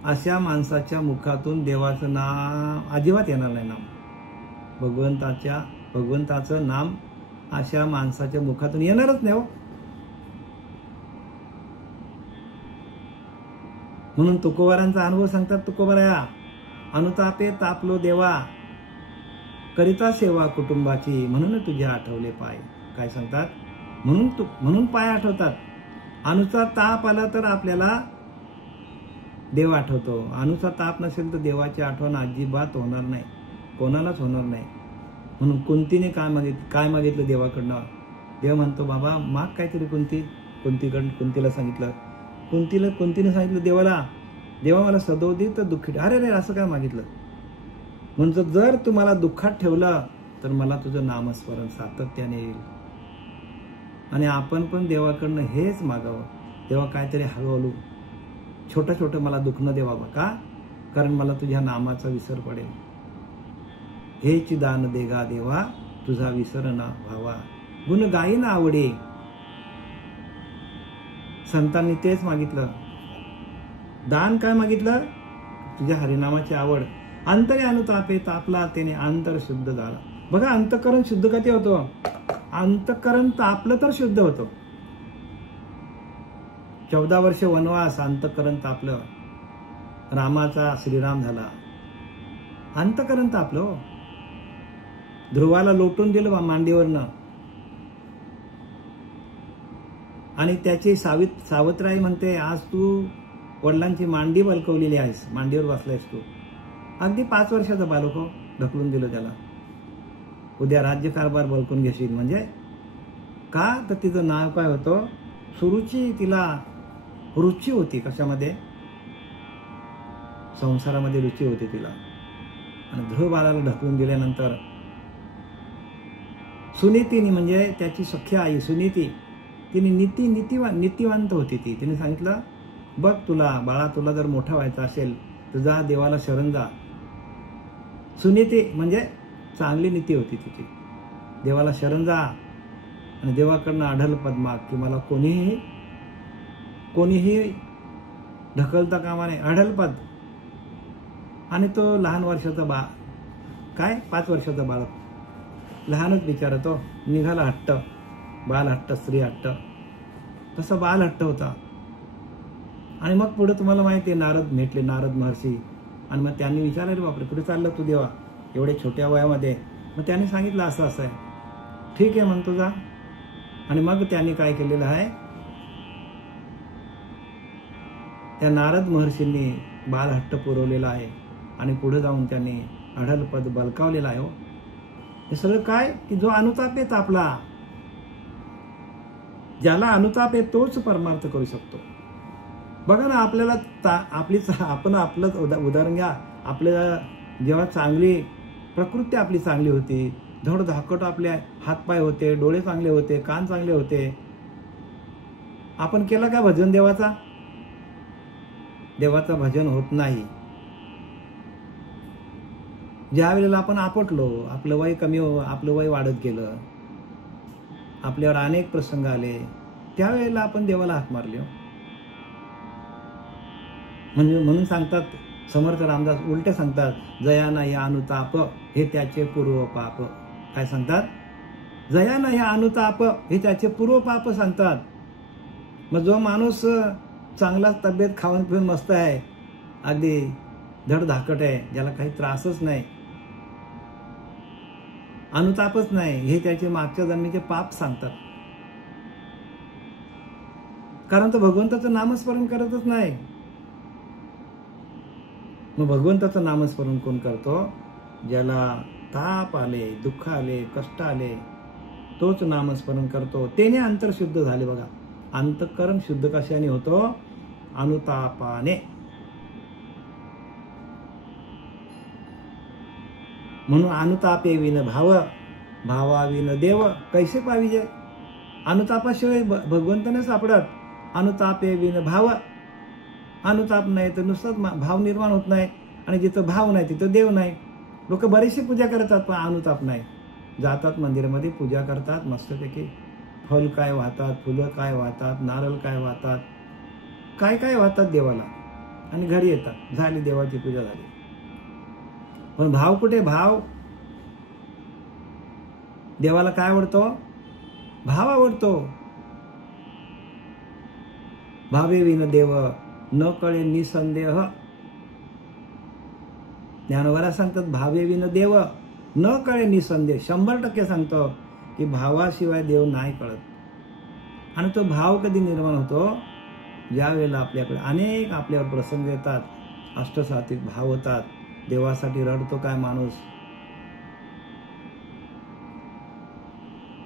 अशा माणसाच्या मुखातून देवाचं नाम अजिबात येणार नाही. नाम भगवंताचं नाम अशा माणसाच्या मुखातून येणारच नाही हो. म्हणून तुकोबारांचा अनुभव सांगतात. तुकोबारा, अनुतापे तापलो देवा, करिता सेवा कुटुंबाची, म्हणून तुझे आठवले पाय. काय सांगतात? म्हणून पाय आठवतात. अनुचा ताप आला तर आपल्याला देव आठवतो. अनुचा ताप नसेल तर देवाची आठवण अजिबात होणार नाही, कोणालाच होणार नाही. म्हणून कुंतीने काय मागितलं देवाकडनं? देव म्हणतो, बाबा माग काहीतरी. कुंतीला सांगितलं. कुंतीने सांगितलं देवाला, देवा मला सदोदी तर दुःखी. अरे रे, असं काय मागितलं? म्हणजे जर तुम्हाला दुःखात ठेवलं तर मला तुझं नामस्मरण सातत्याने येईल. आणि आपण पण देवाकडनं हेच मागावं, देवा काहीतरी हळूहळू छोटं मला दुःख न देवा. का? कारण मला तुझ्या नामाचा विसर पडेल. हेच दान देगा देवा, तुझा विसर ना व्हावा, गुण गाईन आवडे. संतांनी तेच मागितलं. दान काय मागितलं? तुझ्या हरिनामाची आवड. अंतरे अनुतापे तापला, त्याने अंतर शुद्ध झाला. बघा, अंतःकरण शुद्ध कधी होतं? अंतःकरण तापलं तर शुद्ध होतं. 14 वर्ष वनवास, अंतःकरण तापलं. रामाचा श्रीराम झाला, अंतःकरण तापलं. ध्रुवाला लोटून दिलं मांडीवरनं. आणि त्याची सावत्राई म्हणते, आज तू वडिलांची मांडी बलकवलेली आहेस, मांडीवर बसलायस तू. अगदी 5 वर्षाचा बालक हो, ढकलून दिलं त्याला. उद्या राज्यकारभार बलकून घेशील. म्हणजे का? तर तिचं नाव काय होतं? सुरुची. तिला रुची होती कशामध्ये? संसारामध्ये रुची होती तिला. आणि ध्रुव बाळाला ढकलून दिल्यानंतर सुनीतीने, म्हणजे त्याची सख्य आई सुनीती, तिने नीतिवंत होती ती. तिने सांगितलं, बघ बाळा, तुला जर मोठा व्हायचा असेल तर जा देवाला शरण जा. सुनीती म्हणजे चांगली नीती होती तिची. देवाला शरण जा आणि देवाकडनं अढल पद माग, की मला कोणीही ढकलता कामा नये, अढल पद. आणि तो लहान वर्षाचा काय 5 वर्षाचा बाळक, लहानच विचारत हो, निघाला हट्ट, बाल हट्ट, स्त्री हट्ट. तसा बाल हट्ट होता. आणि मग पुढे तुम्हाला माहिती आहे, नारद भेटले, नारद महर्षी. आणि मग त्यांनी विचारलं, बापरे कुठे चाललं तू देवा एवढ्या छोट्या वयामध्ये? मग त्यांनी सांगितलं, असं आहे. ठीक आहे म्हणतो, जा. आणि मग त्यांनी काय केलेलं आहे, त्या नारद महर्षींनी बाल हट्ट पुरवलेला आहे. आणि पुढे जाऊन त्यांनी अढल पद बलकावलेलं आहे. हो, हे सगळं काय? की जो अनुताप आहे तापला, ज्याला अनुताप आहे तोच परमार्थ करू शकतो. बघा ना, आपल्याला आपण आपलंच उदाहरण घ्या. आपल्याला जेव्हा चांगली प्रकृती आपली चांगली होती, धडधाकट आपले हातपाय होते, डोळे चांगले होते, कान चांगले होते, आपण केला का भजन देवाचा? देवाचं भजन होत नाही. ज्या वेळेला आपण आपटलो, आपलं वय आपलं वय वाढत गेलं, आपल्यावर अनेक प्रसंग आले, त्यावेळेला आपण देवाला हात मारले. म्हणून सांगतात समर्थ रामदास, उलटे सांगतात, जया नाही अनुताप हे त्याचे पूर्व पाप. काय सांगतात? जया नाही अनुताप हे त्याचे पूर्व पाप सांगतात. मग जो माणूस चांगला तब्येत खाऊन पिऊन मस्त आहे, अगदी धडधाकट आहे, ज्याला काही त्रासच नाही, अनुतापच नाही, हे त्याचे मागच्या जन्मीचे पाप सांगतात. कारण तो भगवंताचं नामस्मरण करतच नाही. मग भगवंताचं नामस्मरण कोण करतो? ज्याला ताप आले, दुःख आले, कष्ट आले, तोच नामस्मरण करतो. त्याने अंतर शुद्ध झाले. बघा, अंतःकरण शुद्ध कशाने होतो? अनुतापाने. म्हणून अनुतापे विन भाव, भावाविन देव कैसे पाविजे. अनुतापाशिवाय भगवंताने सापडत. अनुतापे विन भाव, अनुताप नाही तर नुसताच भाव निर्माण होत नाही. आणि जिथं भाव नाही तिथं देव नाही. लोक बरीचशी पूजा करतात पण अनुताप नाही. जातात मंदिरामध्ये, पूजा करतात मस्तपैकी, फल काय वाहतात, फुलं काय वाहतात, नारळ काय वाहतात, काय काय वाहतात देवाला, आणि घरी येतात, झाली देवाची पूजा झाली. पण भाव कुठे? भाव देवाला काय आवडतो? भाव आवडतो. भावे विन देव न कळे निसंदेह. ज्ञानोबा सांगतात भावे विन देव न कळे निसंदेह. 100% सांगतो की भावाशिवाय देव नाही कळत. आणि तो भाव कधी निर्माण होतो? ज्या वेळेला आपल्याकडे अनेक आपल्यावर प्रसंग येतात, अष्टसात्विक भाव होतात, देवासाठी रडतो काय माणूस.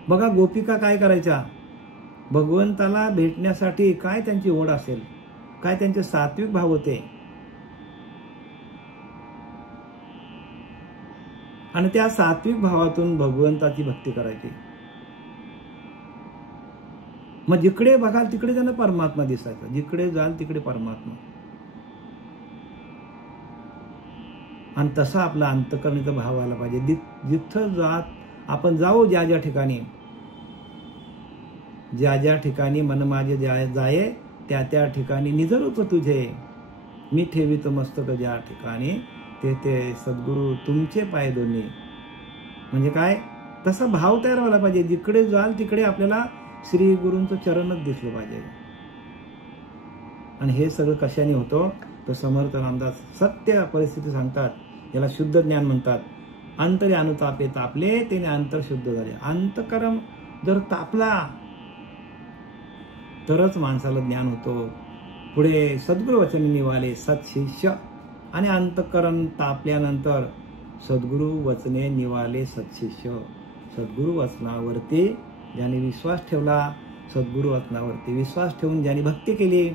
बघा गोपिका काय करायच्या, भगवंताला भेटण्यासाठी काय त्यांची ओढ असेल, काय त्यांचे सात्विक भाव होते. आणि त्या सात्विक भावातून भगवंताची भक्ती करायची. मग जिकडे बघाल तिकडे त्यांना परमात्मा दिसायचा, जिकडे जाल तिकडे परमात्मा. आणि तसा आपला अंतःकरणाचा भाव आला पाहिजे. जिथं जात आपण जाऊ, ज्या ज्या ठिकाणी, ज्या ज्या ठिकाणी मन माझे जाये त्या त्या ठिकाणी निजरूप तुझे, मी ठेवितो मस्तक ज्या ठिकाणी, ते सद्गुरु तुमचे पाय दोन्ही. म्हणजे काय, तसा भाव तयार व्हायला पाहिजे. जिकडे जाल तिकडे आपल्याला श्री गुरूंचं चरणच दिसलं पाहिजे. आणि हे सगळं कशाने होतं तर समर्थ रामदास सत्य परिस्थिती सांगतात. याला शुद्ध ज्ञान म्हणतात. अंतरे अनुतापे तापले तेने अंतर शुद्ध झाले. अंतकरम जर तापला तरच माणसाला ज्ञान होतो. पुढे सद्गुरु वचने निवाले सत्शिष्य. आणि अंतकरण तापल्यानंतर सद्गुरु वचने निवाले सत्शिष्य. सद्गुरु वचनावरती ज्याने विश्वास ठेवला, सद्गुरु वचनावरती विश्वास ठेवून ज्याने भक्ती केली,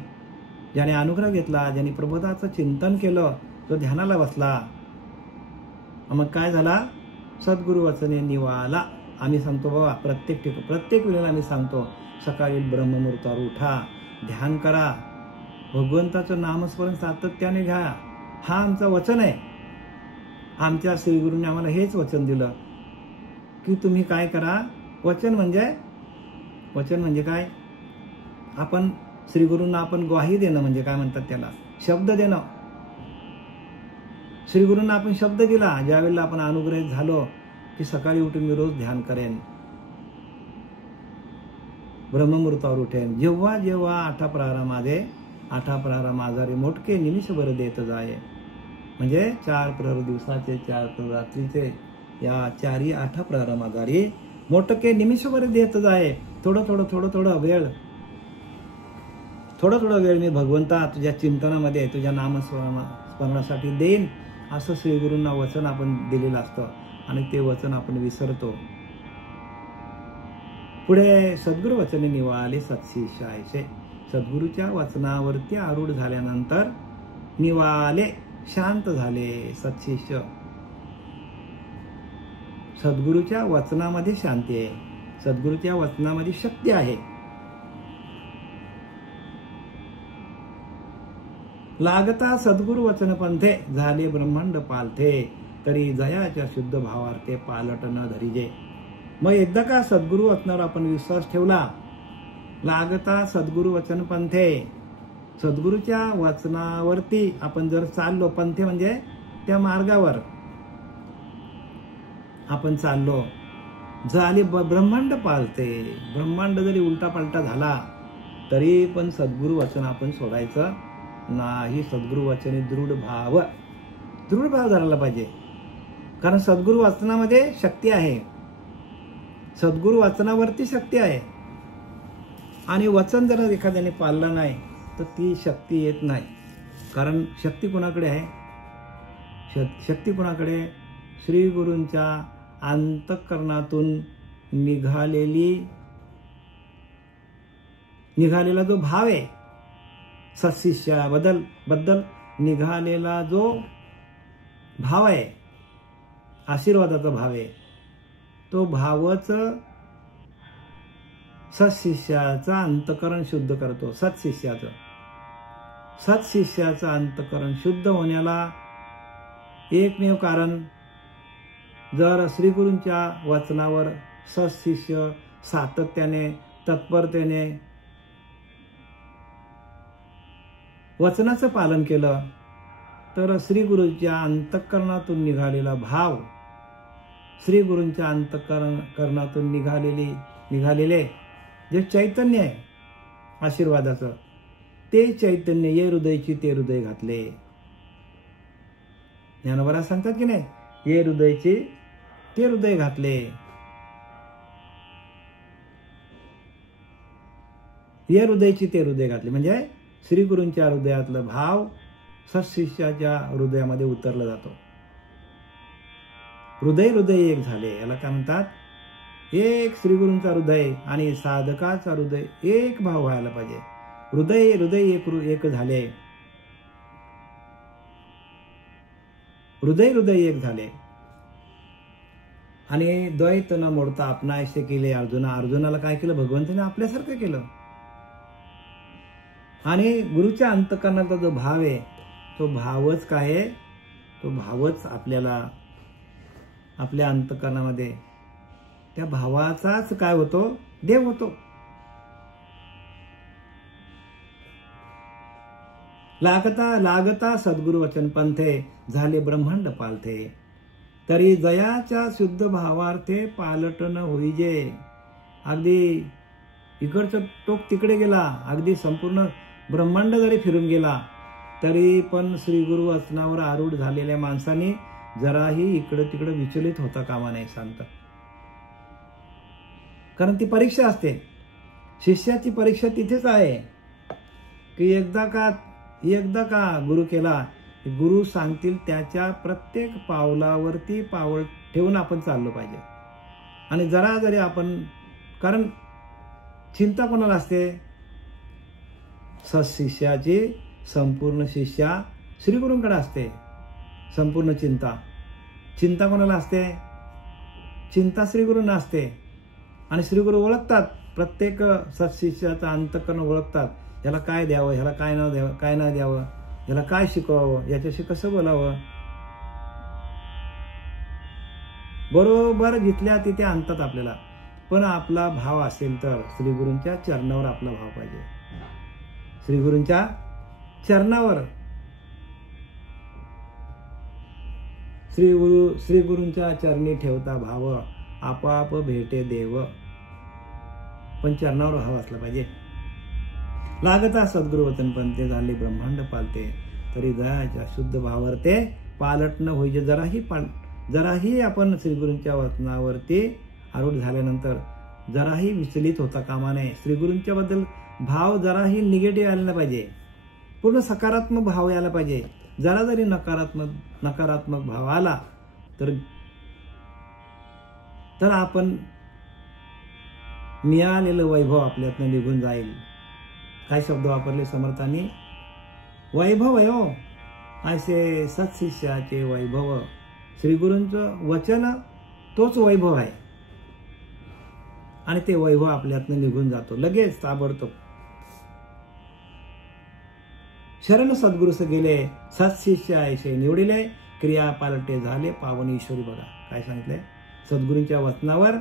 ज्याने अनुग्रह घेतला, ज्याने प्रबोधाचं चिंतन केलं, तो ध्यानाला बसला, मग काय झाला, सद्गुरु वचने निवाला. आम्ही सांगतो बाबा प्रत्येक वेळेला आम्ही सांगतो, सकाळी ब्रह्ममुहूर्तावर उठा, ध्यान करा, भगवंताचं नामस्मरण सातत्याने घ्या. हा आमचा वचन आहे. आमच्या श्रीगुरूंनी आम्हाला हेच वचन दिलं की तुम्ही काय करा. वचन म्हणजे काय, आपण श्रीगुरूंना आपण ग्वाही देणं, म्हणजे काय म्हणतात त्याला, शब्द देणं. श्रीगुरूंना आपण शब्द दिला, ज्यावेळेला आपण अनुग्रहित झालो की सकाळी उठून मी रोज ध्यान करेन, ब्रह्ममुहूर्तावर उठेन, जेव्हा जेव्हा आठा प्रहारा माझा रे मोठके निमिषभर देत जाये. म्हणजे 4 प्रहर दिवसाचे, 4 प्रहर रात्रीचे, या 4ही 8 प्रहर माझा रे मोठके निमिषभर देत जाये. थोडं वेळ मी भगवंता तुझ्या चिंतनामध्ये, तुझ्या नामस्मरणासाठी देईन, असं श्रीगुरूंना वचन आपण दिलेलं असतं. आणि ते वचन आपण विसरतो. पुढे सद्गुरु वचने निवाले सत्शिष्यायसे. सद्गुरूच्या वचनावरती आरूढ झाल्यानंतर निवाले शांत झाले सत्शिष्य. सद्गुरूच्या वचनामध्ये शांती आहे, सद्गुरूच्या वचनामध्ये शक्ती आहे. लागता सद्गुरु वचन पंथे झाले ब्रह्मांड पालथे, तरी जयाच्या शुद्ध भावार्थे पालट न धरिजे. मग एकदा का सद्गुरु वचनावर आपण विश्वास ठेवला, लागता सद्गुरु वचन पंथे, सद्गुरूच्या वचनावरती आपण जर चाललो, पंथे म्हणजे त्या मार्गावर आपण चाललो, झाले ब्रह्मांड पालते. ब्रह्मांड जरी उलटा पालटा झाला तरी पण सद्गुरु वचन आपण सोडायचं नाही. सद्गुरु वचने दृढ भाव धरायला पाहिजे. कारण सद्गुरु वचनामध्ये शक्ती आहे, सद्गुरु वचनावरती शक्ती आहे. आणि वचन जर एखाद्याने पाळलं नाही तर ती शक्ती येत नाही. कारण शक्ती कोणाकडे आहे, शक्ती कोणाकडे, श्री गुरूंच्या अंतःकरणातून निघालेला जो भाव आहे, सत्शिष्याबद्दल निघालेला जो भाव आहे, आशीर्वादाचा भाव आहे, तो भावच सत्शिष्याचं अंतःकरण शुद्ध करतो. सत्शिष्याचं अंतःकरण शुद्ध होण्याला एकमेव कारण, जर श्रीगुरूंच्या वचनावर सत्शिष्य सातत्याने, तत्परतेने वचनाचं पालन केलं तर श्रीगुरूंच्या अंतःकरणातून निघालेला भाव, श्रीगुरूंच्या अंतःकरणातून निघालेले जे चैतन्य आहे आशीर्वादाचं, ते चैतन्य ये हृदयची ते हृदय घातले. ज्ञानोबा सांगतात की नाही, ये हृदयची ते हृदय घातले. ये हृदयची ते हृदय घातले म्हणजे श्री गुरूंच्या हृदयातलं भाव सत्शिष्याच्या हृदयामध्ये उतरला जातो. हृदय हृदय एक झाले, याला काय म्हणतात, एक श्री गुरूंचा हृदय आणि साधकाचा हृदय एक भाव व्हायला पाहिजे. हृदय हृदय एक झाले, हृदय हृदय एक झाले. आणि द्वैत न मोडता आपणायसे केले अर्जुनाला काय केलं, भगवंताने आपल्यासारखं केलं. आणि गुरुच्या अंतःकरणाचा जो भाव आहे तो भावच काय आहे, तो भावच आपल्याला आपल्या अंतःकरणामध्ये त्या भावाचाच काय होतो, देव होतो. लागता सद्गुरु वचन पंथे झाले ब्रह्मांड पालथे. तरी जयाच्या शुद्ध भावार्थे पालटन होईजे. अगदी इकडचं टोक तिकडे गेला, अगदी संपूर्ण ब्रह्मांड जरी फिरून गेला तरी पण श्री गुरु वचनावर आरूढ झालेल्या माणसाने जराही इकडे तिकडे विचलित होता कामा नाही सांगतात. कारण ती परीक्षा असते, शिष्याची परीक्षा तिथेच आहे की एकदा का गुरु केला, गुरु सांगतील त्याच्या प्रत्येक पावलावरती पाऊल ठेवून आपण चाललो पाहिजे. आणि जरा जरी आपण, कारण चिंता कोणाला असते, सत्शिष्याची संपूर्ण शिष्या श्रीगुरूंकडे असते. संपूर्ण चिंता कोणाला असते, चिंता श्रीगुरूंना असते. आणि श्रीगुरू ओळखतात, प्रत्येक सत्शिष्याचा अंतःकरण ओळखतात. ह्याला काय द्यावं, ह्याला काय न द्यावं, ह्याला काय शिकवावं, याच्याशी कसं बोलावं. बरोबर जिथल्या तिथे आणतात आपल्याला. पण आपला भाव असेल तर श्रीगुरूंच्या चरणावर आपला भाव पाहिजे. श्रीगुरूंच्या चरणावर, श्रीगुरूंच्या चरणी ठेवता भाव आपाप भेटे देव. पण चरणावर भाव असला पाहिजे. लागता सद्गुरु वचन पंथे झाले ब्रह्मांड पालते. तरी दयाच्या शुद्ध भावावर ते पालट न होईजे. जराही आपण श्रीगुरूंच्या वचनावरती आरूढ झाल्यानंतर जराही विचलित होता कामा नये. श्रीगुरूंच्या बद्दल भाव जराही निगेटिव्ह आला पाहिजे, पूर्ण सकारात्मक भाव यायला पाहिजे. जरा जरी नकारात्मक भाव आला तर आपण मिळालेलं वैभव आपल्यातनं निघून जाईल. काय शब्द वापरले समर्थांनी, वैभव आहे हो, असे सत्शिष्याचे वैभव. श्रीगुरूंचं वचन तोच वैभव आहे आणि ते वैभव आपल्यातनं निघून जातो लगेच, ताबडतोब. शरण सद्गुरुस गेले सत्शिष्य ऐसे निवडिले. क्रिया पालटे झाले पावन ईश्वरी. बघा काय सांगितलंय, सद्गुरूंच्या वचनावर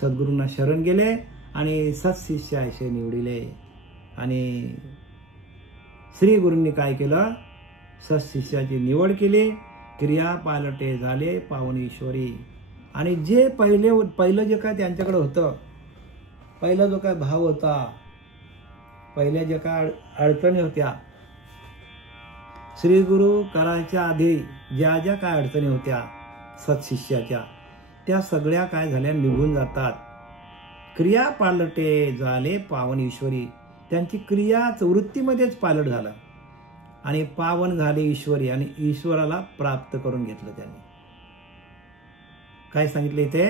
सद्गुरूंना शरण गेले आणि सत्शिष्य ऐसे निवडिले. आणि श्री गुरूंनी काय केलं, सत्शिष्याची निवड केली. क्रिया पालटे झाले पावन ईश्वरी. आणि जे पहिलं जे काय त्यांच्याकडे होतं, पहिला जो काय भाव होता, पहिल्या ज्या काय अडचणी होत्या, श्री गुरु करायच्या आधी ज्या ज्या काय अडचणी होत्या सत्शिष्याच्या, त्या सगळ्या काय झाल्या, निघून जातात. क्रिया पालटे झाले पावन ईश्वरी. त्यांची क्रियाच वृत्तीमध्येच पालट झाला आणि पावन झाले ईश्वरी. आणि ईश्वराला प्राप्त करून घेतलं त्यांनी. काय सांगितलं इथे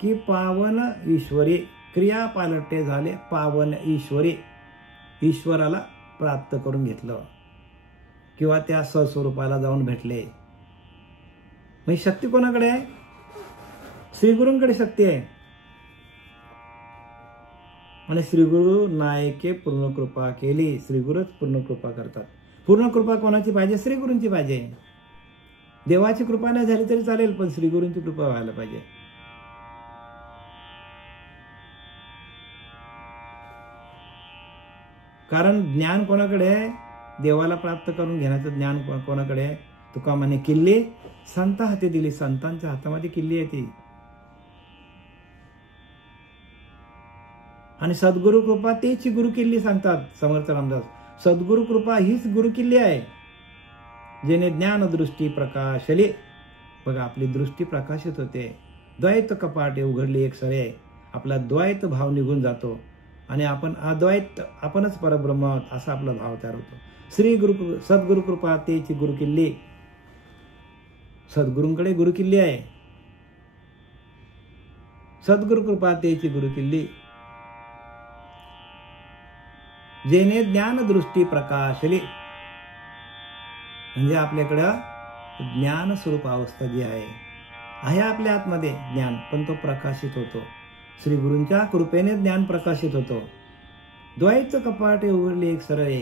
की पावन ईश्वरी, क्रिया पालटे झाले पावन ईश्वरी. ईश्वराला प्राप्त करून घेतलं किंवा त्या स्वस्वरूपाला जाऊन भेटले. म्हणजे शक्ती कोणाकडे आहे, श्रीगुरूंकडे शक्ती आहे. आणि श्रीगुरु नायके पूर्ण कृपा केली. श्रीगुरूच पूर्ण कृपा करतात. पूर्ण कृपा कोणाची पाहिजे, श्रीगुरूंची पाहिजे. देवाची कृपा नाही झाली तरी चालेल, पण श्रीगुरूंची कृपा व्हायला पाहिजे. कारण ज्ञान कोणाकडे आहे, देवाला प्राप्त करून घेण्याचं ज्ञान कोणाकडे आहे. तुका म्हणे किल्ली संत हाती दिली. संतांच्या हातामध्ये किल्ली आहे ती. आणि सद्गुरु कृपा तीची गुरु किल्ली सांगतात समर्थ रामदास. सद्गुरु कृपा हीच गुरुकिल्ली आहे. जेणे ज्ञान दृष्टी प्रकाशली. बघा आपली दृष्टी प्रकाशित होते. द्वैत कपाटे उघडली एक सरे. आपला द्वैत भाव निघून जातो आणि आपण अद्वैत, आपणच परब्रह्म आहोत असा आपला भाव तयार होतो. सद्गुरु कृपा तेची गुरुकिल्ली. सद्गुरूंकडे गुरुकिल्ली आहे. सद्गुरु कृपा तेची गुरुकिल्ली. जेणे ज्ञान दृष्टी प्रकाशली. म्हणजे आपल्याकडं ज्ञान स्वरूप अवस्था जी आहे आपल्या आतमध्ये ज्ञान, पण तो प्रकाशित होतो. श्री गुरूंच्या कृपेने ज्ञान प्रकाशित होतो. द्वैत कपाटे उघडली एक सरे.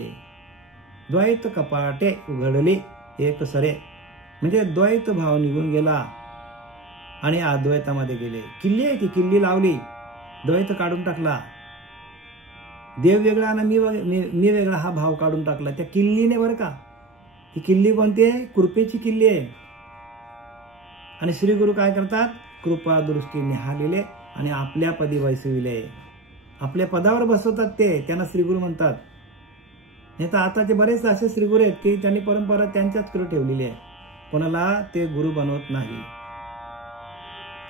द्वैत कपाटे उघडली एक सरे म्हणजे द्वैत भाव निघून गेला आणि अद्वैतामध्ये गेले. किल्ली आहे ती, किल्ली लावली, द्वैत काढून टाकला. देव वेगळा आणि मी वेगळा हा भाव काढून टाकला त्या किल्लीने. बरं का, ही किल्ली कोणती आहे? कृपेची किल्ली आहे. आणि श्री गुरु काय करतात? कृपा दृष्टी निहाळलेले आणि आपल्या पदी बसविले. आपल्या पदावर बसवतात ते, त्यांना श्रीगुरु म्हणतात. नाही तर आताचे बरेच असे श्रीगुरु आहेत की त्यांनी परंपरा त्यांच्याचकडे ठेवलेली आहे, कोणाला ते गुरु बनवत नाही.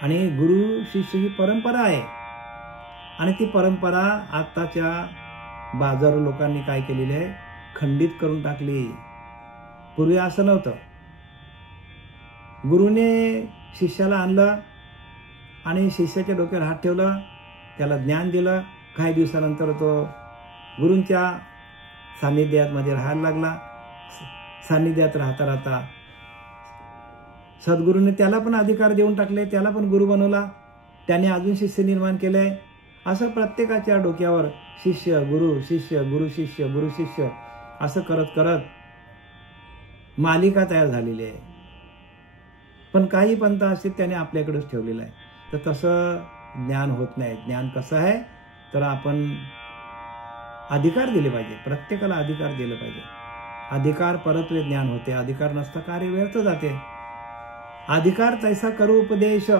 आणि गुरु शिष्य ही परंपरा आहे. आणि ती परंपरा आताच्या बाजारू लोकांनी काय केलेली आहे? खंडित करून टाकली. पूर्वी असं नव्हतं. गुरुने शिष्याला आणलं आणि शिष्याच्या डोक्यावर हात ठेवलं, त्याला ज्ञान दिलं. काही दिवसानंतर तो गुरूंच्या सान्निध्यात मध्ये राहायला लागला. सान्निध्यात राहता राहता सद्गुरूने त्याला पण अधिकार देऊन टाकले, त्याला पण गुरु बनवला. त्याने अजून शिष्य निर्माण केले. असं प्रत्येकाच्या डोक्यावर शिष्य गुरु शिष्य गुरु शिष्य गुरु शिष्य असं करत करत मालिका तयार झालेली आहे. पण काही पंथ असते त्याने आपल्याकडेच ठेवलेलं आहे. तर तसं ज्ञान होत नाही. ज्ञान कसं आहे तर आपण अधिकार दिले पाहिजे, प्रत्येकाला अधिकार दिले पाहिजे. अधिकार परत्वे ज्ञान होते. अधिकार नसता कार्य व्यर्थ जाते. अधिकार तैसा करू उपदेश.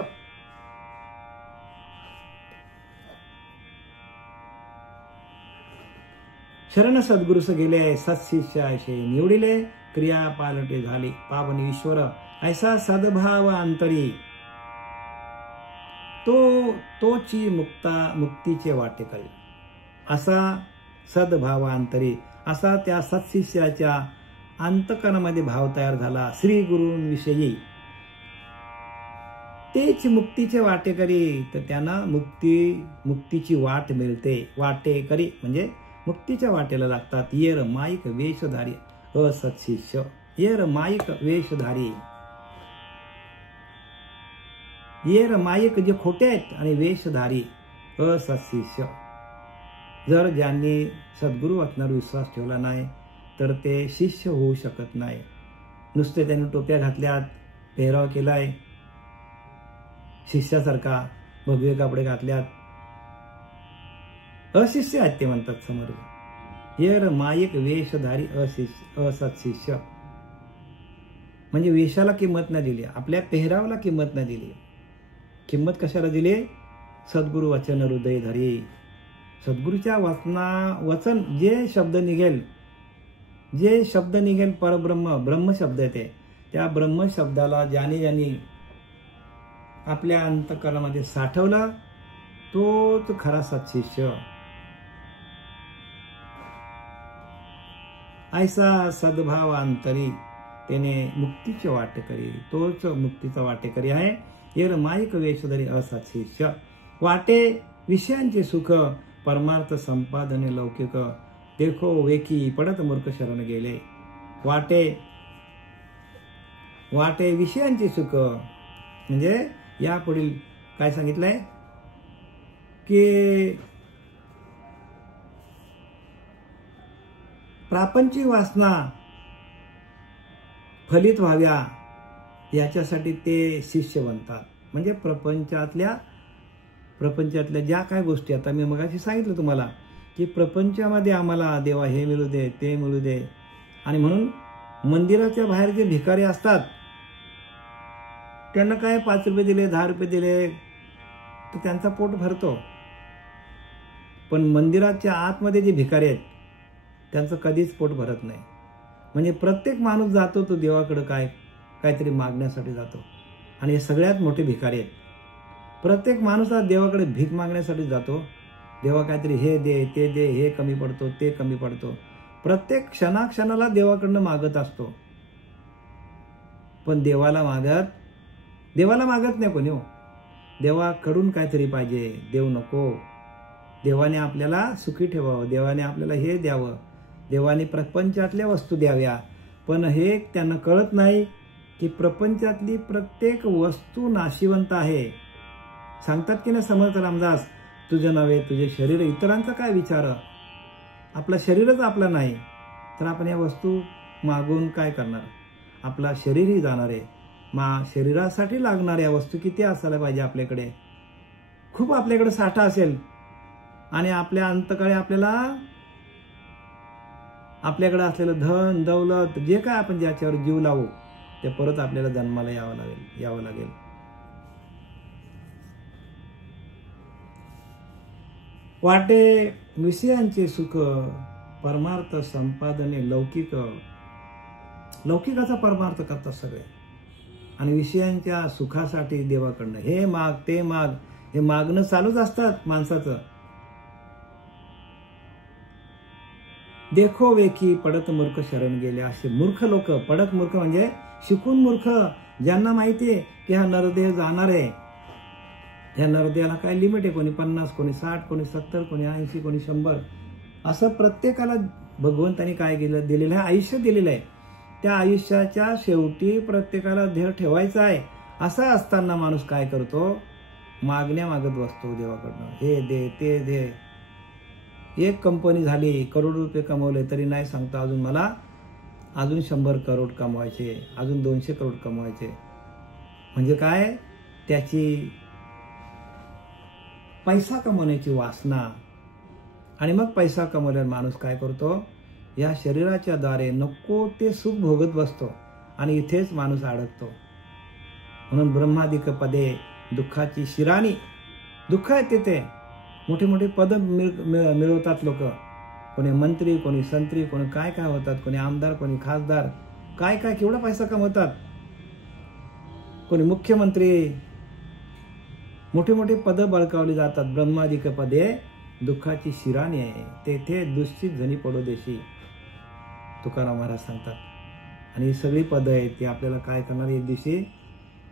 शरण सद्गुरुस गेले सत्शिष्य ऐसे निवडिले. क्रिया पालटे झाली पावन ईश्वर ऐसा सद्भाव अंतरी. तोची मुक्तीचे वाटेकरी. असा सद्भावांतरी, असा त्या सत्शिष्याच्या अंतकरणामध्ये भाव तयार झाला श्री गुरूंविषयी. तेच मुक्तीचे वाटेकरी. तर त्यांना मुक्तीची वाट मिळते. वाटेकरी म्हणजे मुक्तीच्या वाटेला लागतात. येर माईक वेशधारी असत्शिष्य. येर माईक वेशधारी. येर माईक जे खोटे आहेत आणि वेशधारी असत्शिष्य. जर ज्यांनी सद्गुरु वचनावर विश्वास ठेवला नाही तर ते शिष्य होऊ शकत नाही. नुसते त्यांनी टोप्या घातल्यात, पेहराव केलाय शिष्यासारखा, भगवे कपडे घातल्यात, अशिष्य आहेत ते म्हणतात समोर. येर माईक वेशधारी असत्शिष्य म्हणजे वेशाला किंमत नाही दिली, आपल्या पेहरावला किंमत नाही दिली. किंमत कशाला दिली? सद्गुरु वचन हृदय धरी. सद्गुरूच्या वचन जे शब्द निघेल परब्रह्म, ब्रह्म शब्द येते, त्या ब्रह्म शब्दाला ज्याने आपल्या अंतःकरणामध्ये साठवलं तोच खरा सत्शिष्य. ऐसा सद्भाव अंतरी त्याने मुक्तीचे वाटेकरी. तोच मुक्तीचा वाटेकरी आहे. येर माईक वेशधरी असत्शिष्य. वाटे विषयांचे सुख परमार्थ संपादने लौकिक. देखो वेकी पडत मूर्ख शरण गेले. वाटे विषयांचे सुख म्हणजे या पुढील काय सांगितलंय की प्रापंचिक वासना फलित व्हाव्या याच्यासाठी ते शिष्य बनतात. म्हणजे प्रपंचातल्या ज्या काय गोष्टी, आता मी मगाशी सांगितलं तुम्हाला की प्रपंचामध्ये आम्हाला देवा हे मिळू दे ते मिळू दे, आणि म्हणून मंदिराच्या बाहेर जे भिकारी असतात त्यांना काय 5 रुपये दिले 10 रुपये दिले तर त्यांचा पोट भरतो. पण मंदिराच्या आतमध्ये जे भिकारी आहेत त्यांचं कधीच पोट भरत नाही. म्हणजे प्रत्येक माणूस जातो तो देवाकडे काहीतरी मागण्यासाठी जातो. आणि हे सगळ्यात मोठे भिकारी आहेत. प्रत्येक माणूस हा देवाकडे भीक मागण्यासाठी जातो. देवा काहीतरी हे दे, ते दे, हे कमी पडतो, ते कमी पडतो. प्रत्येक क्षणाक्षणाला देवाकडनं मागत असतो. पण देवाला मागत नाही कोणी हो. देवाकडून काहीतरी पाहिजे, देव नको. देवाने आपल्याला सुखी ठेवावं, देवाने आपल्याला हे द्यावं, देवाने प्रपंचातल्या वस्तू द्याव्या. पण हे त्यांना कळत नाही की प्रपंचातली प्रत्येक वस्तू नाशिवंत आहे. सांगतात की नाही समर्थ रामदास, तुझं नव्हे तुझे शरीर, इतरांचा काय विचार, आपलं शरीरच आपलं नाही तर आपण या वस्तू मागून काय करणार. आपला शरीरही जाणार आहे. शरीरासाठी लागणाऱ्या वस्तू किती असायला पाहिजे आपल्याकडे. खूप आपल्याकडे साठा असेल आणि आपल्या अंतकाळी आपल्याकडे असलेलं धन दौलत जे काय आपण ज्याच्यावर जीव लावू ते परत आपल्याला जन्माला यावं लागेल. वाटे विषयांचे सुख, परमार्थ संपादने लौकिकाचा परमार्थ करतात सगळे. आणि विषयांच्या सुखासाठी देवाकडनं हे माग ते माग, हे मागणं चालूच असतात माणसाचं. देखो वेखी पडत मूर्ख शरण गेले. असे मूर्ख लोक, पडत मूर्ख म्हणजे शिकून मूर्ख, ज्यांना माहिती आहे की हा नरदेह जाणार आहे. या नरदेहाला काय लिमिट आहे, कोणी 50, कोणी 60, कोणी 70, कोणी 80, कोणी 100, असं प्रत्येकाला भगवंतानी काय दिलेलं आहे, आयुष्य दिलेलं आहे. त्या आयुष्याच्या शेवटी प्रत्येकाला ध्येय ठेवायचं आहे. असं असताना माणूस काय करतो, मागण्या मागत बसतो देवाकडनं, हे दे ते दे. एक कंपनी झाली, करोड रुपये कमवले तरी नाही सांगता अजून मला अजून 100 करोड कमवायचे, अजून 200 करोड कमवायचे. म्हणजे काय, त्याची पैसा कमवण्याची वासना. आणि मग पैसा कमवल्यावर माणूस काय करतो, या शरीराच्या द्वारे नको ते सुख भोगत बसतो आणि इथेच माणूस अडकतो. म्हणून ब्रह्मादिक पदे दुःखाची शिराणी. दुःख आहे तिथे, मोठे मोठे पद मिळवतात लोक. कोणी मंत्री, कोणी संत्री, कोणी काय काय होतात, कोणी आमदार, कोणी खासदार, काय काय केवढा पैसा कमवतात. कोणी मुख्यमंत्री, मोठे मोठे पद बळकावली जातात. ब्रह्मादिक पदे दुःखाची शिराणी आहे, तेथे दुश्चित जणी पडो देशी, तुकाराम महाराज सांगतात. आणि ही सगळी पद आहेत ती आपल्याला काय करणार एक दिवशी,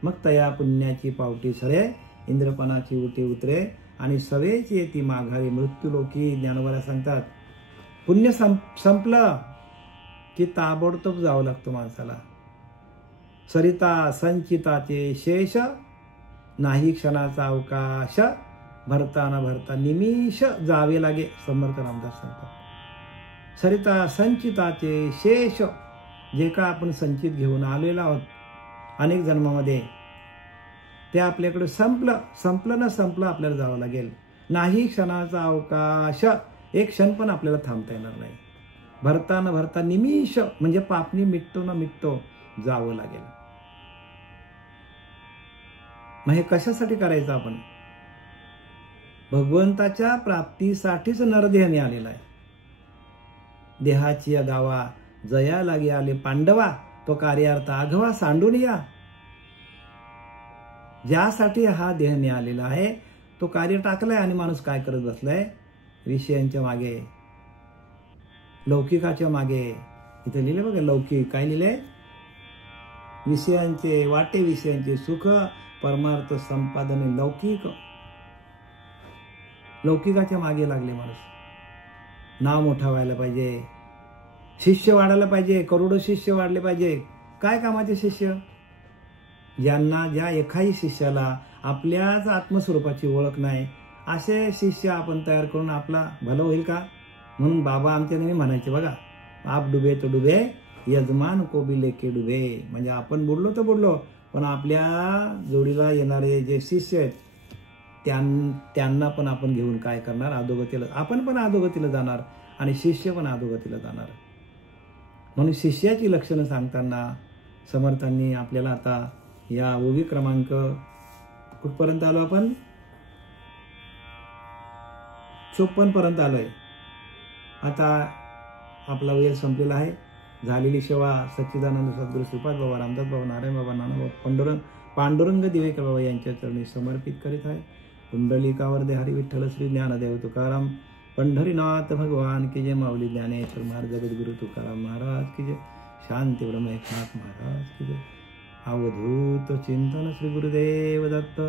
मग तया पुण्याची पावटी सरे, इंद्रपणाची उटी उतरे आणि सवेची येती माघारी मृत्यूलोकी. ज्ञानोबा सांगतात पुण्य संपलं की ताबडतोब जावं लागतं माणसाला. सरिता संचिताचे शेष, नाही क्षणाचा अवकाश, भरता न भरता निमिष जावे लागे. समर्थ रामदास सांगतात सरिता संचिताचे शेष, जे का आपण संचित घेऊन आलेलो आहोत अनेक जन्मामध्ये, ते आपल्याकडे संपलं न संपलं आपल्याला जावं लागेल. नाही क्षणाचा अवकाश, एक क्षण पण आपल्याला थांबता येणार नाही. भरता न भरता निमिष म्हणजे पापणी मिटतो न मिटतो जावं लागेल. मग हे कशासाठी करायचं आपण, भगवंताच्या प्राप्तीसाठीच नरदेहाने आलेला आहे. देहाची गावा जया लागे आले पांडवा, तो कार्यार्थ आघवा सांडून या. ज्यासाठी हा देह मिळालेला आहे तो कार्य टाकलाय आणि माणूस काय करत बसलाय, विषयांच्या मागे, लौकिकाच्या मागे. इथे लिहिले बघा लौकिक, काय लिहिले, विषयांचे वाटे विषयांचे सुख, परमार्थ संपादने लौकिक. लौकिकाच्या मागे लागले माणूस. नाव मोठा व्हायला पाहिजे, शिष्य वाढायला पाहिजे, करोडो शिष्य वाढले पाहिजे. काय कामाचे शिष्य, ज्या एकाही शिष्याला आपल्याच आत्मस्वरूपाची ओळख नाही, असे शिष्य आपण तयार करून आपला भलं होईल का. म्हणून बाबा आमच्या नेहमी म्हणायचे बघा, आप डुबे तो डुबे, यजमान को भी लेके डुबे. म्हणजे आपण बुडलो तर बुडलो, पण आपल्या जोडीला येणारे जे शिष्य आहेत त्यांना पण आपण घेऊन काय करणार, अधोगतीला. आपण पण अधोगतीला जाणार आणि शिष्य पण अधोगतीला जाणार. म्हणून शिष्याची लक्षणं सांगताना समर्थांनी आपल्याला आता या ओवी क्रमांक कुठपर्यंत आलो आपण, 54 पर्यंत आलोय. आता आपला वेळ संपलेला आहे. झालेली सेवा सच्चिदानंद सद्गुरू श्रीपाद बाबा, रामदास बाबा, नारायण बाबा, नाना पांडुरंग दिवेकर बाबा यांच्या चरणी समर्पित करीत आहे. कुंडलिकावर दे हरी विठ्ठल श्री ज्ञानदेव तुकाराम पंढरीनाथ भगवान की जय. माऊली ज्ञानेश्वर महाराज, जगद्गुरु तुकाराम महाराज की जय. शांती ब्रह्म एकनाथ महाराज की जय. अवधूत चिंतन श्री गुरुदेव दत्त.